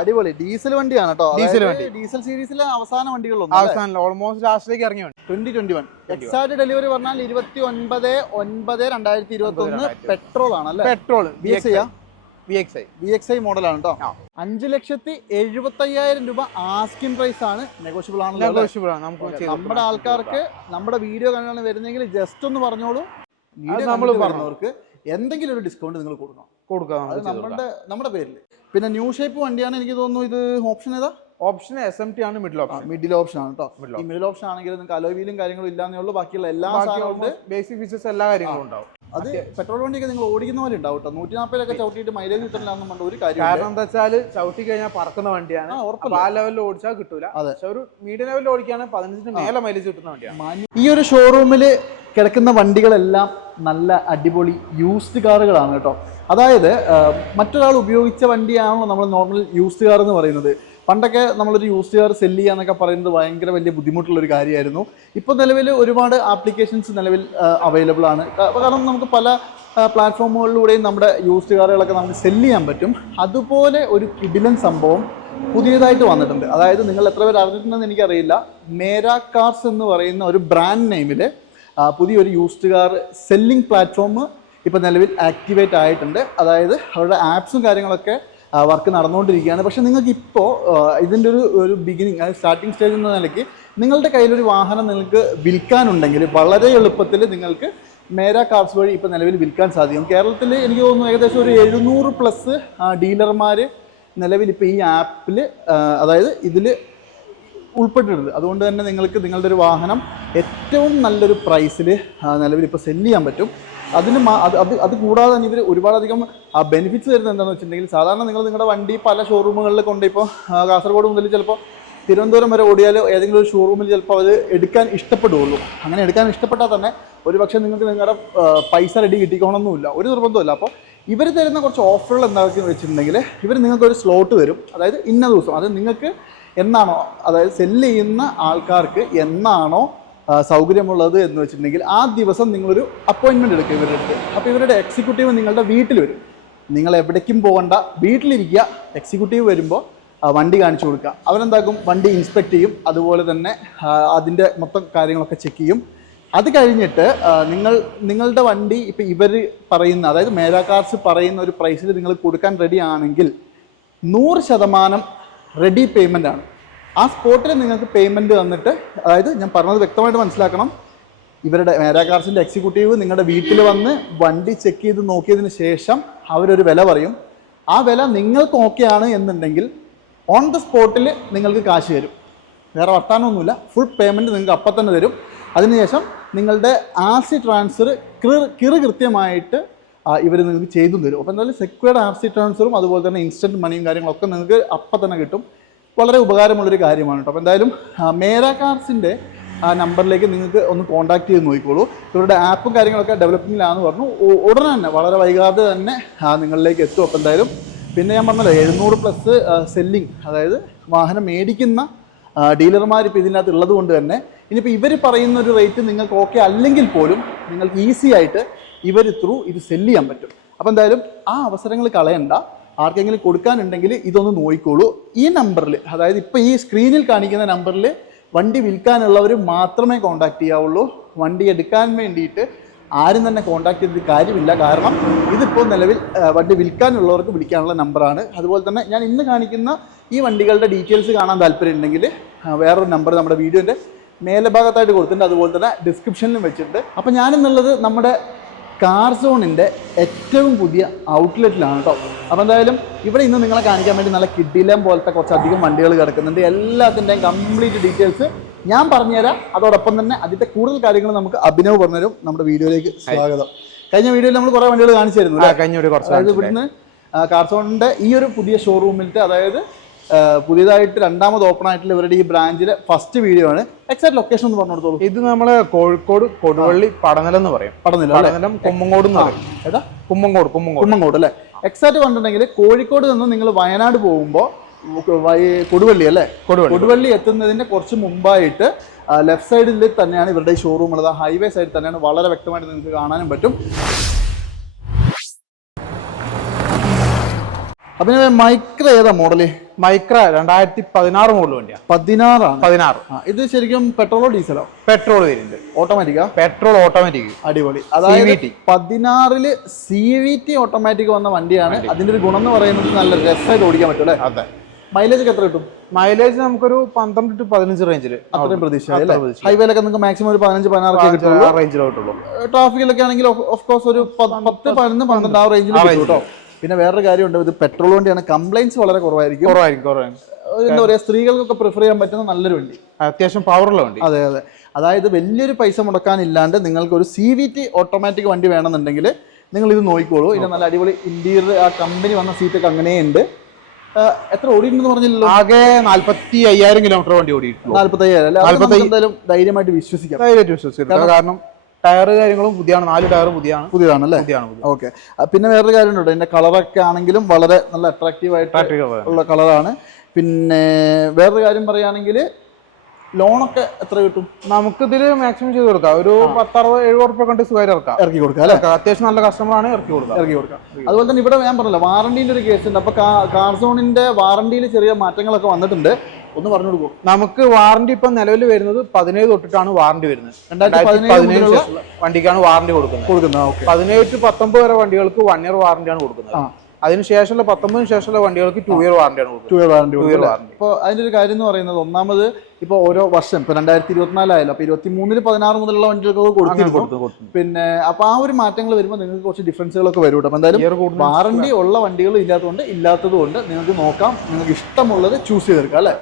അടിപൊളി. ഡീസൽ വണ്ടിയാണ് കേട്ടോ. ഡീസൽ വണ്ടി. ഡീസൽ സീരീസിലെ അവസാന വണ്ടികളൊന്നും അവസാനം ഓൾമോസ്റ്റ് ലാസ്റ്റിലേക്ക് ഇറങ്ങി twenty twenty one exact delivery പറഞ്ഞാൽ ഇരുപത്തി ഒൻപത് ഒൻപത് രണ്ടായിരത്തി ഇരുപത്തി ഒന്ന് പെട്രോൾ ആണ് അല്ലേ petrol B X V X I V X I മോഡലാണ് കേട്ടോ. അഞ്ച് ലക്ഷത്തി എഴുപത്തി അയ്യായിരം രൂപ ആസ്കിൻ പ്രൈസ് ആണ്. നെഗോഷ്യബിൾ ആണ് നെഗോഷ്യബിൾ ആണ്. നമുക്ക് നമ്മുടെ ആൾക്കാർക്ക് നമ്മുടെ വീഡിയോ കണ്ടാണ് വരുന്നെങ്കിൽ ജസ്റ്റ് ഒന്ന് പറഞ്ഞോളൂ. നമ്മൾ പറഞ്ഞു. പറഞ്ഞവർക്ക് എന്തെങ്കിലും ഒരു ഡിസ്കൗണ്ട് നിങ്ങൾ കൊടുക്കണം. കൊടുക്കാം. നമ്മുടെ നമ്മുടെ പേരിൽ പിന്നെ ന്യൂ ഷേപ്പ് വണ്ടിയാണ് എനിക്ക് തോന്നുന്നു ഇത് ഓപ്ഷൻ ഏതാ? ഓപ്ഷൻ എസ് എം ടി ആണ് മിഡിൽ ഓപ്ഷൻ മിഡിൽ ഓപ്ഷൻ ആണ് കേട്ടോ ഈ മിഡിൽ ഓപ്ഷൻ ആണെങ്കിൽ നിങ്ങൾക്ക് അലോവീലും കാര്യങ്ങളും ഇല്ലാന്നേ ഉള്ളൂ. ബാക്കിയുള്ള എല്ലാ സാധനവും ബേസിക് ഫീച്ചേഴ്സ് എല്ലാ കാര്യങ്ങളും ഉണ്ടാവും. അത് പെട്രോൾ വണ്ടിയൊക്കെ നിങ്ങൾ ഓടിക്കുന്ന പോലെ ഉണ്ടാവും കേട്ടോ നൂറ്റി നാൽപ്പതിലൊക്കെ ചവിട്ടിയിട്ട് മൈലേജ് കിട്ടണില്ലാന്ന് പറഞ്ഞ ഒരു കാര്യം കാരണം എന്താ വെച്ചാൽ ചവിട്ടി കഴിഞ്ഞാൽ പറക്കുന്ന വണ്ടിയാണ്. ആ, ലെവലിൽ ഓടിച്ചാൽ കിട്ടൂല. അതെ. പക്ഷെ ഒരു മീഡിയം ലെവലിൽ ഓടിക്കുകയാണെങ്കിൽ പതിനഞ്ചിന് മേലെ മൈലേജ് കിട്ടുന്ന വണ്ടിയാണ്. ഈ ഒരു ഷോറൂമിൽ കിടക്കുന്ന വണ്ടികളെല്ലാം നല്ല അടിപൊളി യൂസ്ഡ് കാറുകളാണ് കേട്ടോ അതായത് മറ്റൊരാൾ ഉപയോഗിച്ച വണ്ടിയാണല്ലോ നമ്മൾ നോർമൽ യൂസ്ഡ് കാർ എന്ന് പറയുന്നത്. പണ്ടൊക്കെ നമ്മളൊരു യൂസ്ഡ് കാർ സെല്ല് ചെയ്യാന്നൊക്കെ പറയുന്നത് ഭയങ്കര വലിയ ബുദ്ധിമുട്ടുള്ള ഒരു കാര്യമായിരുന്നു. ഇപ്പോൾ നിലവിൽ ഒരുപാട് ആപ്ലിക്കേഷൻസ് നിലവിൽ അവൈലബിൾ ആണ്. കാരണം നമുക്ക് പല പ്ലാറ്റ്ഫോമുകളിലൂടെയും നമ്മുടെ യൂസ്ഡ് കാറുകളൊക്കെ നമുക്ക് സെല്ല് ചെയ്യാൻ പറ്റും. അതുപോലെ ഒരു കിടിലൻ സംഭവം പുതിയതായിട്ട് വന്നിട്ടുണ്ട്. അതായത് നിങ്ങൾ എത്ര പേര് അറിഞ്ഞിട്ടുണ്ടെന്ന് എനിക്കറിയില്ല. മേര കാർസ് എന്ന് പറയുന്ന ഒരു ബ്രാൻഡ് നെയിമിൽ പുതിയൊരു യൂസ്ഡ് കാർ സെല്ലിംഗ് പ്ലാറ്റ്ഫോം ഇപ്പോൾ നിലവിൽ ആക്ടിവേറ്റ് ആയിട്ടുണ്ട്. അതായത് അവരുടെ ആപ്സും കാര്യങ്ങളൊക്കെ വർക്ക് നടന്നുകൊണ്ടിരിക്കുകയാണ്. പക്ഷേ നിങ്ങൾക്ക് ഇപ്പോൾ ഇതിന്റെ ഒരു ഒരു ബിഗിനിങ് അതായത് സ്റ്റാർട്ടിംഗ് സ്റ്റേജ് എന്ന നിലയ്ക്ക് നിങ്ങളുടെ കയ്യിലൊരു വാഹനം നിങ്ങൾക്ക് വിൽക്കാനുണ്ടെങ്കിൽ വളരെ എളുപ്പത്തിൽ നിങ്ങൾക്ക് മേര കാർസ് വഴി ഇപ്പോൾ നിലവിൽ വിൽക്കാൻ സാധിക്കും. കേരളത്തിൽ എനിക്ക് തോന്നുന്നു ഏകദേശം ഒരു എഴുന്നൂറ് പ്ലസ് ഡീലർമാർ നിലവിൽ ഇപ്പോൾ ഈ ആപ്പിൽ അതായത് ഇതിൽ ഉൾപ്പെട്ടിട്ടുണ്ട്. അതുകൊണ്ട് തന്നെ നിങ്ങൾക്ക് നിങ്ങളുടെ ഒരു വാഹനം ഏറ്റവും നല്ലൊരു പ്രൈസിൽ നിലവിൽ ഇപ്പോൾ സെല്ല് ചെയ്യാൻ പറ്റും. അതിന് അത് അത് കൂടാതെ തന്നെ ഇവർ ഒരുപാടധികം ബെനിഫിറ്റ്സ് തരുന്നത് എന്താണെന്ന് വെച്ചിട്ടുണ്ടെങ്കിൽ സാധാരണ നിങ്ങൾ നിങ്ങളുടെ വണ്ടി പല ഷോറൂമുകളിൽ കൊണ്ട് ഇപ്പോൾ കാസർഗോഡ് മുതൽ ചിലപ്പോൾ തിരുവനന്തപുരം വരെ ഓടിയാൽ ഏതെങ്കിലും ഒരു ഷോറൂമിൽ ചിലപ്പോൾ അത് എടുക്കാൻ ഇഷ്ടപ്പെടുകയുള്ളൂ. അങ്ങനെ എടുക്കാൻ ഇഷ്ടപ്പെട്ടാൽ തന്നെ ഒരുപക്ഷെ നിങ്ങൾക്ക് നിങ്ങളുടെ പൈസ റെഡി കിട്ടിക്കണമെന്നില്ല ഒരു നിർബന്ധമില്ല അപ്പോൾ ഇവർ തരുന്ന കുറച്ച് ഓഫറുകൾ എന്താണെന്ന് വെച്ചിട്ടുണ്ടെങ്കിൽ ഇവർ നിങ്ങൾക്കൊരു സ്ലോട്ട് തരും. അതായത് ഇന്ന ദിവസം അത് നിങ്ങൾക്ക് എന്നാണോ അതായത് സെല്ല് ചെയ്യുന്ന ആൾക്കാർക്ക് എന്നാണോ സൗകര്യമുള്ളത് എന്ന് വെച്ചിട്ടുണ്ടെങ്കിൽ ആ ദിവസം നിങ്ങളൊരു അപ്പോയിൻമെന്റ് എടുക്കുക ഇവരുടെ അടുത്ത്. അപ്പോൾ ഇവരുടെ എക്സിക്യൂട്ടീവ് നിങ്ങളുടെ വീട്ടിൽ വരും. നിങ്ങൾ എവിടേക്കും പോകണ്ട. വീട്ടിലിരിക്കുക എക്സിക്യൂട്ടീവ് വരുമ്പോൾ വണ്ടി കാണിച്ചു കൊടുക്കുക. അവരെന്താക്കും? വണ്ടി ഇൻസ്പെക്ട് ചെയ്യും. അതുപോലെ തന്നെ അതിന്റെ മൊത്തം കാര്യങ്ങളൊക്കെ ചെക്ക് ചെയ്യും. അത് കഴിഞ്ഞിട്ട് നിങ്ങൾ നിങ്ങളുടെ വണ്ടി ഇപ്പം ഇവർ പറയുന്ന അതായത് മേരാ പറയുന്ന ഒരു പ്രൈസിൽ നിങ്ങൾ കൊടുക്കാൻ റെഡി ആണെങ്കിൽ നൂറ് ശതമാനം റെഡി പേയ്മെന്റ് ആണ്. ആ സ്പോട്ടിൽ നിങ്ങൾക്ക് പേയ്മെന്റ് തന്നിട്ട് അതായത് ഞാൻ പറഞ്ഞത് വ്യക്തമായിട്ട് മനസ്സിലാക്കണം. ഇവരുടെ മേരാ കാർസിന്റെ എക്സിക്യൂട്ടീവ് നിങ്ങളുടെ വീട്ടിൽ വന്ന് വണ്ടി ചെക്ക് ചെയ്ത് നോക്കിയതിന് ശേഷം അവരൊരു വില പറയും. ആ വില നിങ്ങൾക്ക് ഓക്കെ ആണ് എന്നുണ്ടെങ്കിൽ ഓൺ ദ സ്പോട്ടിൽ നിങ്ങൾക്ക് കാശ് തരും. വേറെ വർത്താനമൊന്നുമില്ല. ഫുൾ പേയ്മെന്റ് നിങ്ങൾക്ക് അപ്പം തന്നെ തരും. അതിനുശേഷം നിങ്ങളുടെ ആർ സി ട്രാൻസ്ഫർ കിർ കിറ് കൃത്യമായിട്ട് ഇവർ നിങ്ങൾക്ക് ചെയ്തു തരും. അപ്പോൾ എന്തായാലും സെക്യൂർഡ് ആർ സി ട്രാൻസ്ഫറും അതുപോലെ തന്നെ ഇൻസ്റ്റന്റ് മണിയും കാര്യങ്ങളൊക്കെ നിങ്ങൾക്ക് അപ്പം തന്നെ കിട്ടും. വളരെ ഉപകാരമുള്ളൊരു കാര്യമാണ് കേട്ടോ. അപ്പോൾ എന്തായാലും മേരാ കാർസിന്റെ ആ നമ്പറിലേക്ക് നിങ്ങൾക്ക് ഒന്ന് കോൺടാക്ട് ചെയ്ത് നോക്കിക്കോളൂ. ഇവരുടെ ആപ്പും കാര്യങ്ങളൊക്കെ ഡെവലപ്പിങ്ങിലാണെന്ന് പറഞ്ഞു. ഉടനെ തന്നെ വളരെ വൈകാതെ തന്നെ നിങ്ങളിലേക്ക് എത്തും. അപ്പോൾ എന്തായാലും പിന്നെ ഞാൻ പറഞ്ഞല്ലോ എഴുന്നൂറ് പ്ലസ് സെല്ലിംഗ് അതായത് വാഹനം മേടിക്കുന്ന ഡീലർമാർ ഇപ്പോൾ ഇതിനകത്ത് ഉള്ളത് കൊണ്ട് തന്നെ ഇനിയിപ്പോൾ ഇവർ പറയുന്ന ഒരു റേറ്റ് നിങ്ങൾക്ക് ഓക്കെ അല്ലെങ്കിൽ പോലും നിങ്ങൾക്ക് ഈസി ആയിട്ട് ഇവർ ത്രൂ ഇത് സെല്ല് ചെയ്യാൻ പറ്റും. അപ്പോൾ എന്തായാലും ആ അവസരങ്ങൾ കളയണ്ട. ആർക്കെങ്കിലും കൊടുക്കാനുണ്ടെങ്കിൽ ഇതൊന്ന് നോക്കിക്കോളൂ ഈ നമ്പറിൽ അതായത് ഇപ്പോൾ ഈ സ്ക്രീനിൽ കാണിക്കുന്ന നമ്പറിൽ വണ്ടി വിൽക്കാനുള്ളവർ മാത്രമേ കോൺടാക്ട് ചെയ്യാവുള്ളൂ. വണ്ടി എടുക്കാൻ വേണ്ടിയിട്ട് ആരും തന്നെ കോൺടാക്ട് ചെയ്തിട്ട് കാര്യമില്ല. കാരണം ഇതിപ്പോൾ നിലവിൽ വണ്ടി വിൽക്കാനുള്ളവർക്ക് വിളിക്കാനുള്ള നമ്പറാണ് അതുപോലെ തന്നെ ഞാൻ ഇന്ന് കാണിക്കുന്ന ഈ വണ്ടികളുടെ ഡീറ്റെയിൽസ് കാണാൻ താല്പര്യം ഉണ്ടെങ്കിൽ വേറൊരു നമ്പർ നമ്മുടെ വീഡിയോന്റെ മേലെ ഭാഗത്തായിട്ട് കൊടുത്തിട്ടുണ്ട്. അതുപോലെ തന്നെ ഡിസ്ക്രിപ്ഷനിലും വെച്ചിട്ടുണ്ട്. അപ്പോൾ ഞാനെന്നുള്ളത് നമ്മുടെ കാർ സോണിന്റെ ഏറ്റവും പുതിയ ഔട്ട്ലെറ്റിലാണ് കേട്ടോ അപ്പോൾ എന്തായാലും ഇവിടെ ഇന്ന് നിങ്ങളെ കാണിക്കാൻ വേണ്ടി നല്ല കിഡിലം പോലത്തെ കുറച്ചധികം വണ്ടികൾ കിടക്കുന്നുണ്ട്. എല്ലാത്തിന്റെയും കംപ്ലീറ്റ് ഡീറ്റെയിൽസ് ഞാൻ പറഞ്ഞുതരാം. അതോടൊപ്പം തന്നെ അതിന്റെ കൂടുതൽ കാര്യങ്ങൾ നമുക്ക് അഭിനവ് പറഞ്ഞുതരും. നമ്മുടെ വീഡിയോയിലേക്ക് സ്വാഗതം. കഴിഞ്ഞ വീഡിയോയിൽ നമ്മൾ കുറേ വണ്ടികൾ കാണിച്ചു തരുന്നു കഴിഞ്ഞ ഒരു കുറച്ച് അതായത് ഇവിടുന്ന് കാർസോണിന്റെ ഈ ഒരു പുതിയ ഷോറൂമിലത്തെ അതായത് പുതിയതായിട്ട് രണ്ടാമത് ഓപ്പൺ ആയിട്ടുള്ള ഇവരുടെ ഈ ബ്രാഞ്ചിലെ ഫസ്റ്റ് വീഡിയോ ആണ്. എക്സാക്ട് ലൊക്കേഷൻ ഒന്ന് പറഞ്ഞു കൊടുത്തോളൂ ഇത് നമ്മൾ കോഴിക്കോട് കൊടുവള്ളി പടനിലം എന്ന് പറയും. പടനില പടനിലം കുമ്മങ്കോട് എന്ന് പറയും. ഏതാ കുമ്മങ്കോട് കുമ്മങ്കോട് കുമ്മങ്കോട് അല്ലേ? എക്സാക്ട് പറഞ്ഞിട്ടുണ്ടെങ്കിൽ കോഴിക്കോട് നിന്ന് നിങ്ങൾ വയനാട് പോകുമ്പോൾ കൊടുവള്ളി അല്ലേ? കൊടുവള്ളി. കൊടുവള്ളി എത്തുന്നതിന്റെ കുറച്ച് മുമ്പായിട്ട് ലെഫ്റ്റ് സൈഡിൽ തന്നെയാണ് ഇവരുടെ ഷോറൂം ഉള്ളത്. ഹൈവേ സൈഡിൽ തന്നെയാണ് വളരെ വ്യക്തമായിട്ട് നിങ്ങൾക്ക് കാണാനും പറ്റും. അപ്പൊ മൈക്ര ഏതാ മോഡൽ മൈക്ര രണ്ടായിരത്തി പതിനാറ് മോഡൽ വണ്ടിയാ. പതിനാറാണ്? പതിനാറ്. ആ, ഇത് ശരിക്കും പെട്രോളോ ഡീസലോ പെട്രോൾ വരുന്നുണ്ട് ഓട്ടോമാറ്റിക്കാ പെട്രോൾ ഓട്ടോമാറ്റിക് അടിപൊളി. അതായത്. പതിനാറിൽ സി വി ടി ഓട്ടോമാറ്റിക് വന്ന വണ്ടിയാണ്. അതിന്റെ ഒരു ഗുണം എന്ന് പറയുന്നത് നല്ല രസമായിട്ട് ഓടിക്കാൻ പറ്റും അല്ലേ? അതെ. മൈലേജ് എത്ര കിട്ടും? മൈലേജ് നമുക്കൊരു പന്ത്രണ്ട് ടു പതിനഞ്ച് റേഞ്ചിൽ അത്രയും പ്രതീക്ഷ ഹൈവേയിലൊക്കെ നിങ്ങൾക്ക് മാക്സിമം ഒരു പതിനഞ്ച് പതിനാറ് റേഞ്ചിലോട്ടുള്ളൂ ട്രാഫിക്കിലൊക്കെ ആണെങ്കിൽ ഓഫ് കോഴ്സ് ഒരു പത്ത് പതിനൊന്ന് പന്ത്രണ്ട് ആ റേഞ്ചിൽ കേട്ടോ. പിന്നെ വേറൊരു കാര്യമുണ്ട് ഇത് പെട്രോൾ വണ്ടിയാണ്. കംപ്ലൈൻസ് വളരെ കുറവായിരിക്കും. കുറവായിരിക്കും കുറവായിരിക്കും. എന്താ പറയുക സ്ത്രീകൾക്കൊക്കെ പ്രിഫർ ചെയ്യാൻ പറ്റുന്ന നല്ലൊരു വണ്ടി. അത്യാവശ്യം പവറുള്ള വണ്ടി. അതെ അതെ. അതായത് വലിയൊരു പൈസ മുടക്കാനില്ലാണ്ട് നിങ്ങൾക്ക് ഒരു സി വി ടി ഓട്ടോമാറ്റിക് വണ്ടി വേണമെന്നുണ്ടെങ്കിൽ നിങ്ങൾ ഇത് നോക്കിക്കോളൂ. ഇതിന് നല്ല അടിപൊളി ഇന്റീരിയർ ആ കമ്പനി വന്ന സീറ്റൊക്കെ അങ്ങനെയുണ്ട്. ഉണ്ട് എത്ര ഓടിയിട്ടുണ്ടെന്ന് പറഞ്ഞില്ലല്ലോ? ആകെ നാല്പത്തി അയ്യായിരം കിലോമീറ്റർ വണ്ടി ഓടിയിട്ടുള്ളൂ. നാല്പത്തി അയ്യായിരം അത് എന്തായാലും ധൈര്യമായിട്ട് വിശ്വസിക്കാം. ധൈര്യമായിട്ട് വിശ്വസിക്കാം കാരണം ടയർ കാര്യങ്ങളും പുതിയാണ് നാല് ടയർ പുതിയാണ്. പുതിയതാണ് അല്ലേ പുതിയാണ്. പുതിയ ഓക്കെ പിന്നെ വേറൊരു കാര്യമുണ്ട്. ഇതിന്റെ കളറൊക്കെ ആണെങ്കിലും വളരെ നല്ല അട്രാക്റ്റീവ് ആയിട്ട് ഉള്ള കളറാണ്. പിന്നെ വേറൊരു കാര്യം പറയുകയാണെങ്കിൽ ലോണൊക്കെ എത്ര കിട്ടും? നമുക്കിതിൽ മാക്സിമം ചെയ്ത് കൊടുക്കാം. ഒരു പത്തറുപത് എഴുപത് റുപ്യ കണ്ട് സുഖമായിട്ട് ഇറക്കാം. ഇറക്കി കൊടുക്കാം അല്ലേ. അത്യാവശ്യം നല്ല കസ്റ്റമറാണ് ഇറക്കി കൊടുക്കാം. ഇറക്കി കൊടുക്കാം. അതുപോലെ തന്നെ ഇവിടെ ഞാൻ പറഞ്ഞില്ല വാറണ്ടിന്റെ ഒരു കേസ് ഉണ്ട്. അപ്പൊ കാർ സോണിന്റെ വാറണ്ടിയിൽ ചെറിയ മാറ്റങ്ങളൊക്കെ വന്നിട്ടുണ്ട്. ഒന്ന് പറഞ്ഞു കൊടുക്കും നമുക്ക് വാറണ്ടി ഇപ്പം നിലവിൽ വരുന്നത് പതിനേഴ് തൊട്ടിട്ടാണ് വാറണ്ടി വരുന്നത്. രണ്ടായിരത്തി പതിനേഴ് വണ്ടിക്കാണ് വാറണ്ടി കൊടുക്കുന്നത്. കൊടുക്കുന്നത് പതിനേഴ് ടു പത്തൊമ്പത് വരെ വണ്ടികൾക്ക് വൺ ഇയർ വാറണ്ടിയാണ് കൊടുക്കുന്നത്. അതിനുശേഷമുള്ള പത്തൊമ്പതിന് ശേഷമുള്ള വണ്ടികൾക്ക് two year വാറണ്ടിയാണ് two year warranty two year warranty ഇപ്പോൾ അതിന്റെ ഒരു കാര്യം എന്ന് പറയുന്നത് ഒന്നാമത് ഇപ്പോൾ ഓരോ വർഷം ഇപ്പോൾ രണ്ടായിരത്തി ഇരുപത്തിനാലായാലും അപ്പോൾ ഇരുപത്തി മൂന്നിന് പതിനാറ് മുതലുള്ള വണ്ടികൾക്ക് കൊടുത്തിരുന്നു. കൊടുത്തു കൊടുത്തു. പിന്നെ അപ്പോൾ ആ ഒരു മാറ്റങ്ങൾ വരുമ്പോൾ നിങ്ങൾക്ക് കുറച്ച് ഡിഫറൻസുകളൊക്കെ വരും കേട്ടോ അപ്പോൾ എന്തായാലും വാറണ്ടി ഉള്ള വണ്ടികൾ ഇല്ലാത്തതുകൊണ്ട് ഇല്ലാത്തതുകൊണ്ട് നിങ്ങൾക്ക് നോക്കാം. നിങ്ങൾക്ക് ഇഷ്ടമുള്ളത് ചൂസ് ചെയ്തെടുക്കാം അല്ലേ?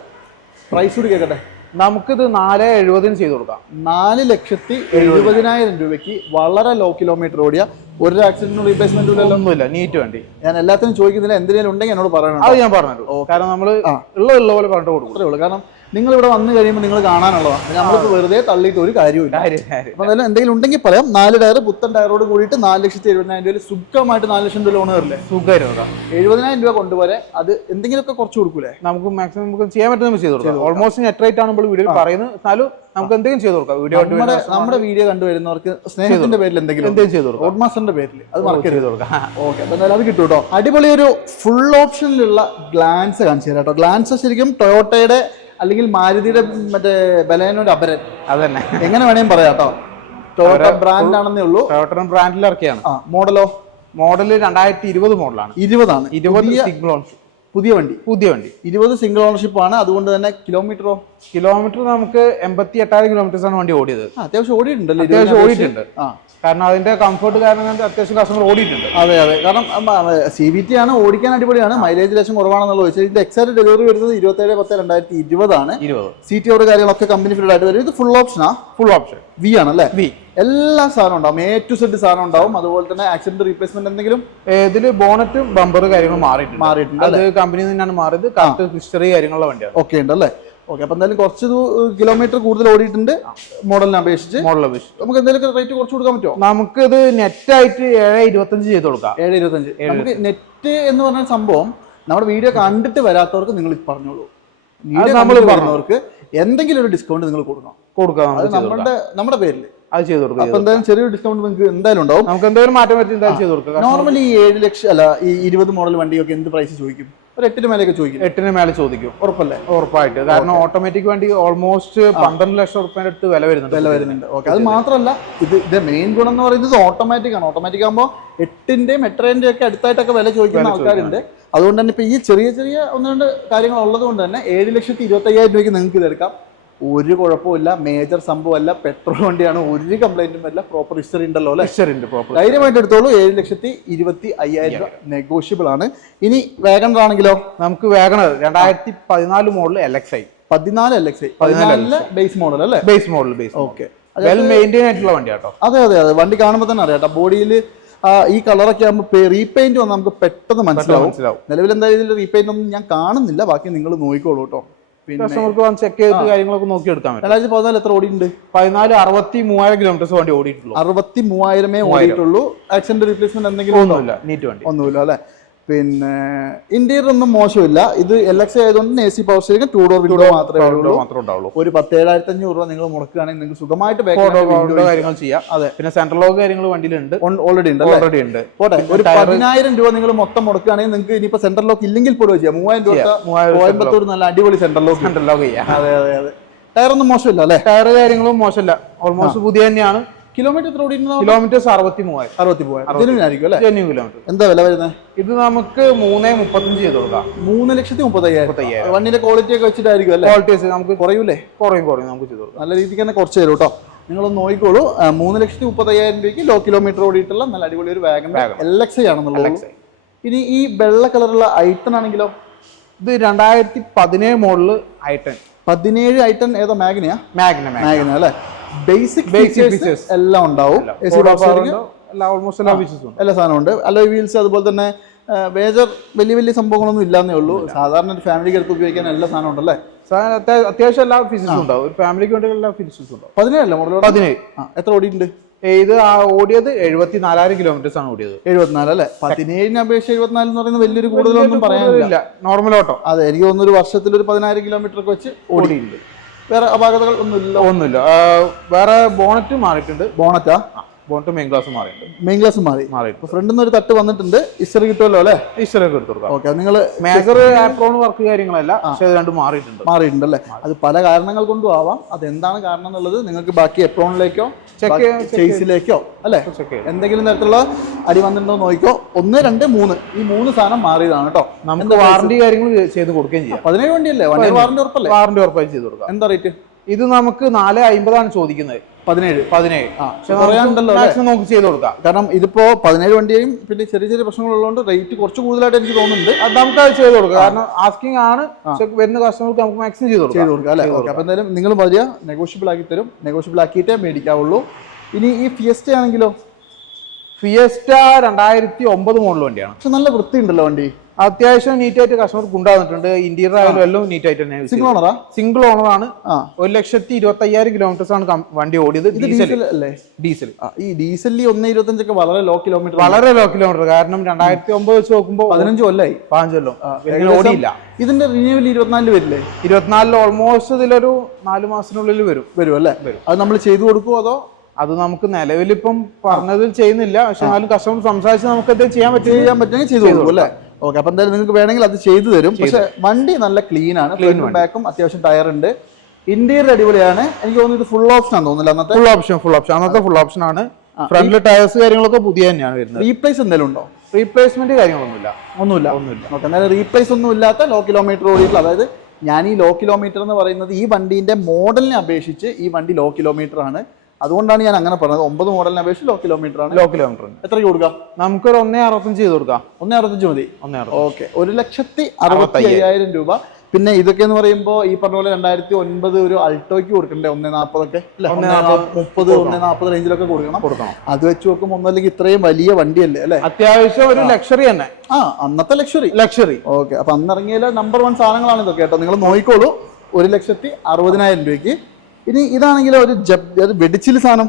പ്രൈസ് കൂടി കേൾക്കട്ടെ. നമുക്കിത് നാല് എഴുപതിന് ചെയ്ത് കൊടുക്കാം. നാല് ലക്ഷത്തി എഴുപതിനായിരം രൂപയ്ക്ക് വളരെ ലോ കിലോമീറ്റർ ഓടിയ ഒരു ആക്സിഡന്റിനും റീപ്ലേസ്മെന്റ് ഒന്നുമില്ല. നീറ്റ് വണ്ടി. ഞാൻ എല്ലാത്തിനും ചോദിക്കുന്നില്ല എന്തെങ്കിലും ഉണ്ടെങ്കിൽ എന്നോട് പറയണം അത് ഞാൻ പറഞ്ഞു കാരണം നമ്മൾ ഉള്ള ഉള്ള പോലെ പറഞ്ഞിട്ട് കൊടുക്കും. കാരണം നിങ്ങൾ ഇവിടെ വന്നു കഴിയുമ്പോൾ നിങ്ങൾ കാണാനുള്ളതാണ് നമ്മൾക്ക് വെറുതെ തള്ളിയിട്ട് ഒരു കാര്യമില്ല അപ്പം അതെല്ലാം എന്തെങ്കിലും ഉണ്ടെങ്കിൽ പറയാം. നാല് ടയർ പുത്തൻ ടയറോട് കൂടിയിട്ട് നാല് ലക്ഷത്തി എഴുപതിനായിരം രൂപയിൽ സുഖമായിട്ട് നാല് ലക്ഷം രൂപ ലോൺ വരില്ലേ? സുഖമായിട്ട് എഴുപതിനായിരം രൂപ കൊണ്ടുവരെ അത് എന്തെങ്കിലുമൊക്കെ കുറച്ച് കൊടുക്കൂലേ? നമുക്ക് മാക്സിമം നമുക്ക് ചെയ്യാൻ പറ്റുന്ന ചെയ്തു കൊടുക്കാം. ഓൾമോസ്റ്റ് നെറ്റ് റേറ്റ് ആണ് നമ്മൾ വീഡിയോയിൽ പറയുന്നത്. എന്നാലും നമുക്ക് എന്തെങ്കിലും ചെയ്തു കൊടുക്കാം. വീഡിയോ നമ്മുടെ നമ്മുടെ വീഡിയോ കണ്ടുവരുന്നവർക്ക് സ്നേഹത്തിന്റെ പേരിൽ എന്തെങ്കിലും എന്തെങ്കിലും ചെയ്തു കൊടുക്കാം. റോഡ് മാസ്റ്ററിന്റെ പേരിൽ. അത് മറക്കരുത് ചെയ്തു കൊടുക്കാം. ഓക്കെ എന്തായാലും അത് കിട്ടും കേട്ടോ. അടിപൊളി ഒരു ഫുൾ ഓപ്ഷനിലുള്ള ഗ്ലാൻസ് കാണിച്ചു തരാം കേട്ടോ. ഗ്ലാൻസ് ശരിക്കും ടൊയോട്ടയുടെ അല്ലെങ്കിൽ മാരുതിയുടെ മറ്റേ ബലേനോട് അപരൻ. അതന്നെ. എങ്ങനെ വേണേലും പറയാം കേട്ടോ. ടൊയോട്ട ബ്രാൻഡ് ആണെന്നേ ഉള്ളൂ. ടൊയോട്ടൻ ബ്രാൻഡിൽ ഇറക്കിയാണ്. മോഡലോ മോഡൽ രണ്ടായിരത്തി ഇരുപത് മോഡലാണ് ഇരുപതാണ്. ഇരുപത് ഓൺഷിപ്പ് പുതിയ വണ്ടി. പുതിയ വണ്ടി. ഇരുപത് സിംഗിൾ ഓണർഷിപ്പ് ആണ്. അതുകൊണ്ട് തന്നെ കിലോമീറ്ററോ കിലോമീറ്റർ നമുക്ക് എൺപത്തി എട്ടായിരം കിലോമീറ്റേഴ്സ് ആണ് വണ്ടി ഓടിയത്. അത്യാവശ്യം ഓടിയിട്ടുണ്ടല്ലോ അത്യാവശ്യം ഓടിയിട്ടുണ്ട്. ആ. കാരണം അതിന്റെ കംഫർട്ട് കാരണം അത്യാവശ്യം കസ്റ്റമർ ഓടിയിട്ടുണ്ട്. അതെ അതെ. കാരണം സി ബി ടി ആണ് ഓടിക്കാൻ അടിപൊളിയാണ്. മൈലേജ് ലേശം കുറവാണെന്നുള്ളത് വെച്ചാൽ ഇതിന്റെ എക്സാക്ട് ഡെലിവറി വരുന്നത് ഇരുപത്തേഴ് പത്ത് രണ്ടായിരത്തി ഇരുപതാണ്. ഇരുപത്. സി ടി ഓർ കാര്യങ്ങളൊക്കെ കമ്പനി ഫീൽഡ് ആയിട്ട് വരും. ഇത് ഫുൾ ഓപ്ഷനാ ഫുൾ ഓപ്ഷൻ വി ആണല്ലേ? വി എല്ലാ സാധനം ഉണ്ടാവും. എ ടു സെഡ് സാധനം ഉണ്ടാവും. അതുപോലെ തന്നെ ആക്സിഡന്റ് റീപ്ലേസ്മെന്റ് എന്തെങ്കിലും ഇതിൽ ബോണറ്റും ബമ്പർ കാര്യങ്ങളും മാറിയിട്ടുണ്ട്. മാറിയിട്ടുണ്ട് അത് കമ്പനിയിൽ നിന്നാണ് മാറിയത്. കറക്റ്റ് ഹിസ്റ്ററി കാര്യങ്ങളുള്ള വണ്ടിയാണ്. ഓക്കെ ഉണ്ട് അല്ലേ? ഓക്കെ അപ്പൊ എന്തായാലും കുറച്ച് കിലോമീറ്റർ കൂടുതൽ ഓടിയിട്ടുണ്ട് മോഡലിനെ അപേക്ഷിച്ച്. മോഡൽ അപേക്ഷിച്ച്. നമുക്ക് എന്തെങ്കിലും റേറ്റ് കുറച്ച് കൊടുക്കാൻ പറ്റുമോ? നമുക്ക് ഇത് നെറ്റ് ആയിട്ട് ഏഴ് ഇരുപത്തഞ്ച് ചെയ്ത് കൊടുക്കാം. ഏഴ് ഇരുപത്തഞ്ച്. നമുക്ക് നെറ്റ് എന്ന് പറഞ്ഞ സംഭവം നമ്മുടെ വീഡിയോ കണ്ടിട്ട് വരാത്തവർക്ക് നിങ്ങൾ പറഞ്ഞോളൂ. വീഡിയോ നമ്മൾ പറഞ്ഞവർക്ക് എന്തെങ്കിലും ഒരു ഡിസ്കൗണ്ട് നിങ്ങൾ കൊടുക്കണം. കൊടുക്കാം. നമ്മുടെ നമ്മുടെ പേരിൽ അത് ചെയ്ത് കൊടുക്കും അപ്പൊ എന്തായാലും ചെറിയൊരു ഡിസ്കൗണ്ട് നിങ്ങൾക്ക് എന്തായാലും ഉണ്ടാവും. നമുക്ക് എന്തെങ്കിലും മാറ്റം പറ്റി എന്തായാലും ചെയ്ത് കൊടുക്കുക നോർമലി ഈ ഏഴ് ലക്ഷം അല്ല ഈ ഇരുപത് മോഡൽ വണ്ടിയൊക്കെ എന്ത് പ്രൈസ് ചോദിക്കും? ഒരു എട്ടിന് മേലെയൊക്കെ ചോദിക്കും. എട്ടിന് മേലെ ചോദിക്കും. ഉറപ്പല്ലേ? ഉറപ്പായിട്ട്. കാരണം ഓട്ടോമാറ്റിക് വണ്ടി ഓൾമോസ്റ്റ് പന്ത്രണ്ട് ലക്ഷം റുപ്യന്റെ അടുത്ത് വില വരുന്നുണ്ട്. വില വരുന്നുണ്ട്. ഓക്കെ. അത് മാത്രമല്ല ഇത് ഇത് മെയിൻ ഗുണം എന്ന് പറയുന്നത് ഓട്ടോമാറ്റിക് ആണ്. ഓട്ടോമാറ്റിക് ആകുമ്പോൾ എട്ടിന്റെയും എട്ടരേന്റെയും ഒക്കെ അടുത്തായിട്ടൊക്കെ വില ചോദിക്കുന്ന ആൾക്കാരുണ്ട്. അതുകൊണ്ട് തന്നെ ഇപ്പൊ ഈ ചെറിയ ചെറിയ ഒന്ന് രണ്ട് കാര്യങ്ങൾ ഉള്ളത് കൊണ്ട് തന്നെ ഏഴ് ലക്ഷത്തി ഇരുപത്തി അയ്യായിരം രൂപയ്ക്ക് നിങ്ങൾക്ക് ഇത് എടുക്കാം. ഒരു കുഴപ്പമില്ല മേജർ സംഭവമല്ല. പെട്രോൾ വണ്ടിയാണ്. ഒരു കംപ്ലൈന്റും വരില്ല. പ്രോപ്പർ ഹിസ്റ്ററി ഉണ്ടല്ലോ അല്ലെ? ഉണ്ട്. പ്രോപ്പർ ധൈര്യമായിട്ട് എടുത്തോളൂ. ഏഴ് ലക്ഷത്തി ഇരുപത്തി അയ്യായിരം രൂപ നെഗോഷ്യബിൾ ആണ് ഇനി വേഗൺ ആണെങ്കിലോ? നമുക്ക് വേഗണർ രണ്ടായിരത്തി പതിനാല് മോഡൽ എൽ എക്സ് ഐ പതിനാല് എൽ എക്സ് ഐ പതിനാലിൽ ബേസ് മോഡൽ അല്ലേ base model base okay well maintain ആയിട്ടുള്ള വണ്ടി കേട്ടോ അതെ അതെ അതെ. വണ്ടി കാണുമ്പോൾ തന്നെ അറിയാം കേട്ടോ. ബോഡിയിൽ ഈ കളറൊക്കെ ആകുമ്പോൾ റീപെയിന്റ് വന്നാൽ നമുക്ക് പെട്ടെന്ന് മനസ്സിലാവും. മനസ്സിലാവും. നിലവിൽ എന്തായാലും റീപെയിന്റ് ഒന്നും ഞാൻ കാണുന്നില്ല. ബാക്കി നിങ്ങൾ നോക്കിക്കോളൂ കേട്ടോ. കസ്റ്റമർക്ക് വന്ന് ചെക്ക് ചെയ്തിട്ട് കാര്യങ്ങളൊക്കെ നോക്കി എടുക്കാൻ പറ്റും. രണ്ടായിരത്തി പതിനാല് എത്ര ഓടിയിട്ടുണ്ട്? പതിനാല് അറുപത്തി മൂവായിരം കിലോമീറ്റേഴ്സ് വണ്ടി ഓടിയിട്ടുള്ളൂ. അറുപത്തി മൂവായിരമേ ഓടിയിട്ടുള്ളൂ. ആക്സിഡന്റ് റീപ്ലേസ്മെന്റ് എന്തെങ്കിലും ഒന്നുമില്ല. നീറ്റ് വണ്ടി. ഒന്നുമില്ല അല്ലെ? പിന്നെ ഇന്റീരിയർ ഒന്നും മോശമില്ല. ഇത് എൽ എക്സ് ആയതുകൊണ്ട് A C power steering two door window മാത്രമേ ഉള്ളൂ. ഉണ്ടാവുള്ളൂ. ഒരു പത്തേഴായിരത്തി അഞ്ഞൂറ് രൂപ നിങ്ങൾ മുടക്കുകയാണെങ്കിൽ നിങ്ങൾക്ക് സുഖമായിട്ട് കാര്യങ്ങൾ ചെയ്യാം. അതെ. പിന്നെ സെൻട്രൽ ലോക്ക് കാര്യങ്ങൾ വണ്ടിയിലുണ്ട്. ഓൾറെഡി ഉണ്ട് ഓൾറെഡി ഉണ്ട്. പോട്ടെ. ഒരു പതിനായിരം രൂപ നിങ്ങൾ മൊത്തം മുടക്കുകയാണെങ്കിൽ നിങ്ങൾക്ക് ഇനിയിപ്പോ സെൻട്രൽ ലോക്ക് ഇല്ലെങ്കിൽ പോലും ചെയ്യാം. മൂവായിരം രൂപ ചെയ്യാം. മൂവായിരം രൂപ കോയമ്പത്തൂർ നല്ല അടിപൊളി സെൻട്രൽ ലോക്ക് സെൻട്രൽ ലോക്ക് ചെയ്യാം. അതെ അതെ അതെ. ടയർ ഒന്നും മോശമില്ല അല്ലേ? ടയർ കാര്യങ്ങളും മോശമല്ല. ഓൾമോസ്റ്റ് പുതിയ തന്നെയാണ്. കിലോമീറ്റർ കിലോമീറ്റേഴ്സ് അറുപത്തി മൂവായിരം അറുപത്തി ജെന്യൂ കിലോമീറ്റർ എന്താ വില വരുന്നത് ഇത് നമുക്ക് മൂന്ന് മുപ്പത്തഞ്ച് ചെയ്ത് കൊടുക്കാം. മൂന്ന് ലക്ഷത്തി മുപ്പത്തയ്യായിരം. വണ്ടിന്റെ ക്വാളിറ്റി ഒക്കെ വെച്ചിട്ടായിരിക്കും അല്ലേ? ക്വാളിറ്റി നമുക്ക് കുറയൂലേ? കുറയും കുറയും. നമുക്ക് ചെയ്ത് കൊടുക്കാം. നല്ല രീതിക്ക് തന്നെ കുറച്ച് തരും കേട്ടോ. നിങ്ങളൊന്ന് നോക്കിക്കോളൂ. മൂന്ന് ലക്ഷത്തി മുപ്പത്തയ്യായിരം രൂപയ്ക്ക് ലോ കിലോമീറ്റർ ഓടിയിട്ടുള്ള നല്ല അടിപൊളി ഒരു wagon Wagon. L X I ആണെന്നുള്ളത്. ഇനി ഈ വെള്ള കളറുള്ള ഐട്ടൺ ആണെങ്കിലോ? ഇത് രണ്ടായിരത്തി പതിനേഴ് മോഡൽ ഐട്ടൺ പതിനേഴ് ഐട്ടൺ ഏതോ മാഗ്നയാ മാഗ്ന മാഗ്ന മാഗ്ന അല്ലേ? ബേസിക് ഫീച്ചേഴ്സ് എല്ലാം ഉണ്ടാവും. ഓൾമോസ്റ്റ് എല്ലാ ഫീച്ചേഴ്സും എല്ലാ സാധനവും ഉണ്ട്. അലോയ് വീൽസ് അതുപോലെ തന്നെ മേജർ വലിയ വലിയ സംഭവങ്ങളൊന്നും ഇല്ലാന്നേ ഉള്ളൂ. സാധാരണ ഒരു ഫാമിലിക്ക് എടുത്ത് ഉപയോഗിക്കാൻ എല്ലാ സാധനം ഉണ്ടല്ലേ അത്യാവശ്യം എല്ലാ ഫീച്ചേഴ്സും ഉണ്ടാവും. ഒരു ഫാമിലിക്ക് വേണ്ടി എല്ലാ ഫീച്ചേഴ്സും ഉണ്ടാവും. പതിനേഴല്ല മോഡൽ പതിനേഴ്. എത്ര ഓടിയിട്ടുണ്ട്? ഇത് ആ ഓടിയത് എഴുപത്തി നാലായിരം കിലോമീറ്റേഴ്സ് ആണ് ഓടിയത്. എഴുപത്തിനാല് അല്ലേ? പതിനേഴിന് അപേക്ഷിച്ച് എഴുപത്തിനാല് എന്ന് പറയുന്നത് വലിയൊരു കൂടുതലൊന്നും പറയാനില്ല. Normal auto. അതെ എനിക്ക് തോന്നുന്നു ഒരു വർഷത്തിൽ ഒരു പതിനായിരം കിലോമീറ്റർ ഒക്കെ വെച്ച് ഓടിയിട്ടുണ്ട്. വേറെ അപാകതകൾ ഒന്നുമില്ല. ഒന്നുമില്ല. വേറെ ബോണറ്റ് മാറിയിട്ടുണ്ട്. ബോണറ്റാ ബോണറ്റ് മെയിൻ ഗ്ലാസ് മാറിയിട്ടുണ്ട്. മെയിൻ ഗ്ലാസ് മാറി. മാറിയിട്ടുണ്ട്. ഫ്രണ്ടിൽ നിന്ന് ഒരു തട്ട് വന്നിട്ടുണ്ട്. ഇസ്റ്റർ കിട്ടുമല്ലോ അല്ലേ? ഈസ്റ്ററൊക്കെ എടുത്തു കൊടുക്കാം. ഓക്കെ നിങ്ങൾ മേജർ ആപ്രോൺ വർക്ക് കാര്യങ്ങളല്ല പക്ഷെ അത് രണ്ടും മാറിയിട്ടുണ്ട്. മാറിയിട്ടുണ്ട് അല്ലേ അത് പല കാരണങ്ങൾ കൊണ്ടും ആവാം. അത് എന്താണ് കാരണം എന്നുള്ളത് നിങ്ങൾക്ക് ബാക്കി എപ്രോണിലേക്കോ ചെക്ക് ചേസിലേക്കോ അല്ലേ? എന്തെങ്കിലും തരത്തിലുള്ള അടി വന്നിട്ടുണ്ടോ നോക്കിക്കോ. ഒന്ന് രണ്ട് മൂന്ന്. ഈ മൂന്ന് സാധനം മാറിയതാണ് കേട്ടോ. നമുക്ക് വാറണ്ടി കാര്യങ്ങൾ ചെയ്ത് കൊടുക്കുകയും ചെയ്യാം. അതിനു വേണ്ടിയല്ലേ? വണ്ടി വാറണ്ടി ഉറപ്പല്ലേ? വാറണ്ടി ഉറപ്പായി ചെയ്ത് കൊടുക്കാം. എന്താ റേറ്റ് ഇത് നമുക്ക് നാല് അമ്പതാണ് ചോദിക്കുന്നത്. പതിനേഴ് പതിനേഴ്. ആ കുറയാണ്ടല്ലോ നമുക്ക് ചെയ്ത് കൊടുക്കാം. കാരണം ഇതിപ്പോ പതിനേഴ് വണ്ടിയും പിന്നെ ചെറിയ ചെറിയ പ്രശ്നങ്ങളുള്ളതുകൊണ്ട് റേറ്റ് കുറച്ച് കൂടുതലായിട്ട് എനിക്ക് തോന്നുന്നുണ്ട്. അത് നമുക്ക് അത് ചെയ്ത് കൊടുക്കാം. കാരണം ആസ്കിംഗ് ആണ്. വരുന്ന കസ്റ്റമർക്ക് നമുക്ക് മാക്സിമം ചെയ്ത് കൊടുക്കാം. ചെയ്ത് കൊടുക്കാം അല്ലേ? ഓക്കെ അപ്പോൾ എന്തായാലും നിങ്ങൾ വരിക. നെഗോഷ്യബിൾ ആക്കി തരും. നെഗോഷ്യബിൾ ആക്കിയിട്ടേ മേടിക്കാവുള്ളൂ. ഇനി ഈ ഫിയസ്റ്റ ആണെങ്കിലോ? ഫിയസ്റ്റ രണ്ടായിരത്തി ഒമ്പത് മോഡൽ വണ്ടിയാണ്. പക്ഷെ നല്ല വൃത്തി ഉണ്ടല്ലോ വണ്ടി. അത്യാവശ്യം നീറ്റ് ആയിട്ട് കസ്റ്റമർ കൊണ്ടുവന്നിട്ടുണ്ട്. ഇന്റീരിയർ ആയാലും എല്ലാം നീറ്റ് ആയിട്ട് തന്നെ സിംഗിൾ ഓണറാ സിംഗിൾ ഓണർ ആണ്. ഒരു ലക്ഷത്തി ഇരുപത്തി അയ്യായിരം കിലോമീറ്റേഴ്സ് ആണ് വണ്ടി ഓടിയത് ഡീസൽ അല്ലേ? ഡീസൽ ഈ ഡീസലിൽ ഒന്ന് ഇരുപത്തഞ്ചൊക്കെ വളരെ ലോ കിലോമീറ്റർ വളരെ ലോ കിലോമീറ്റർ കാരണം രണ്ടായിരത്തി ഒമ്പത് വെച്ച് നോക്കുമ്പോൾ പതിനഞ്ച് കൊല്ലായി. പതിനഞ്ച് കൊല്ലം. ഓടിയില്ല. ഇതിന്റെ റിന്യൂവൽ ഇരുപത്തിനാലിൽ വരില്ലേ? ഇരുപത്തിനാലിൽ ഓൾമോസ്റ്റ് ഇതിലൊരു നാല് മാസത്തിനുള്ളിൽ വരും. വരും അല്ലേ? അത് നമ്മൾ ചെയ്തു കൊടുക്കുമോ അതോ അത് നമുക്ക് നിലവിൽ ഇപ്പം പറഞ്ഞതിൽ ചെയ്യുന്നില്ല. പക്ഷെ എന്നാലും കസ്റ്റമർ സംസാരിച്ച് നമുക്ക് ചെയ്യാൻ പറ്റും. ചെയ്യാൻ പറ്റുമെങ്കിൽ ചെയ്തു കൊടുക്കും അല്ലേ? ഓക്കെ അപ്പൊ എന്തായാലും നിങ്ങൾക്ക് വേണമെങ്കിൽ അത് ചെയ്തു തരും. പക്ഷെ വണ്ടി നല്ല ക്ലീൻ ആണ്. ഫ്രണ്ടും ബാക്കും അത്യാവശ്യം ടയർ ഉണ്ട്. ഇന്റീരിയർ അടിപൊളിയാണ്. എനിക്ക് തോന്നുന്നു ഇത് ഫുൾ ഓപ്ഷൻ ആണ് തോന്നുന്നില്ല അന്നത്തെ? ഫുൾ ഓപ്ഷൻ ഫുൾ ഓപ്ഷൻ അന്നത്തെ ഫുൾ ഓപ്ഷൻ ആണ്. ഫ്രണ്ടിലെ ടയർസ് കാര്യങ്ങളൊക്കെ പുതിയ തന്നെയാണ് വരുന്നത്. റീപ്ലേസ് എന്തെങ്കിലും ഉണ്ടോ? റീപ്ലേസ്മെന്റ് കാര്യങ്ങളൊന്നുമില്ല. ഒന്നുമില്ല. ഒന്നുമില്ല. ഓക്കെ എന്നാലും റീപ്ലേസ് ഒന്നും ഇല്ലാത്ത ലോ കിലോമീറ്റർ ഓടിയിട്ടുള്ള അതായത് ഞാൻ ഈ ലോ കിലോമീറ്റർ എന്ന് പറയുന്നത് ഈ വണ്ടിന്റെ മോഡലിനെ അപേക്ഷിച്ച് ഈ വണ്ടി ലോ കിലോമീറ്റർ ആണ്. അതുകൊണ്ടാണ് ഞാൻ അങ്ങനെ പറഞ്ഞത്. ഒമ്പത് മോഡലിനെ അപേക്ഷിച്ച് ലോ കിലോമീറ്റർ ആണ്. ലോ കിലോമീറ്റർ എത്രയ്ക്ക് കൊടുക്കാം? നമുക്കൊരു ഒന്നേ അറുപത്തഞ്ച് ചെയ്ത് കൊടുക്കാം. ഒന്നേ അറുപത്തഞ്ച് മതി. ഒന്നേ ഓക്കെ ഒരു ലക്ഷത്തി അറുപത്തി അയ്യായിരം രൂപ. പിന്നെ ഇതൊക്കെ എന്ന് പറയുമ്പോൾ ഈ പറഞ്ഞ പോലെ രണ്ടായിരത്തി ഒൻപത് ഒരു അൾട്ടോയ്ക്ക് കൊടുക്കണ്ടേ? ഒന്നേ നാൽപ്പതൊക്കെ മുപ്പത് ഒന്നേ നാൽപ്പത് റേഞ്ചിലൊക്കെ കൊടുക്കണം. കൊടുക്കണം. അത് വെച്ച് നോക്കുമ്പോൾ ഒന്നല്ലെങ്കിൽ ഇത്രയും വലിയ വണ്ടിയല്ലേ അല്ലെ? അത്യാവശ്യം ഒരു ലക്ഷറി തന്നെ. ആ അന്നത്തെ ലക്ഷറി ലക്ഷറി ഓക്കെ അപ്പൊ അന്നിറങ്ങിയാൽ നമ്പർ വൺ സാധനങ്ങളാണ് ഇതൊക്കെ കേട്ടോ. നിങ്ങൾ നോക്കിക്കോളൂ. ഒരു ലക്ഷത്തി അറുപതിനായിരം രൂപയ്ക്ക് ഇനി ഇതാണെങ്കിൽ ഒരു ജബ് ഒരു വെടിച്ചിൽ സാധനം?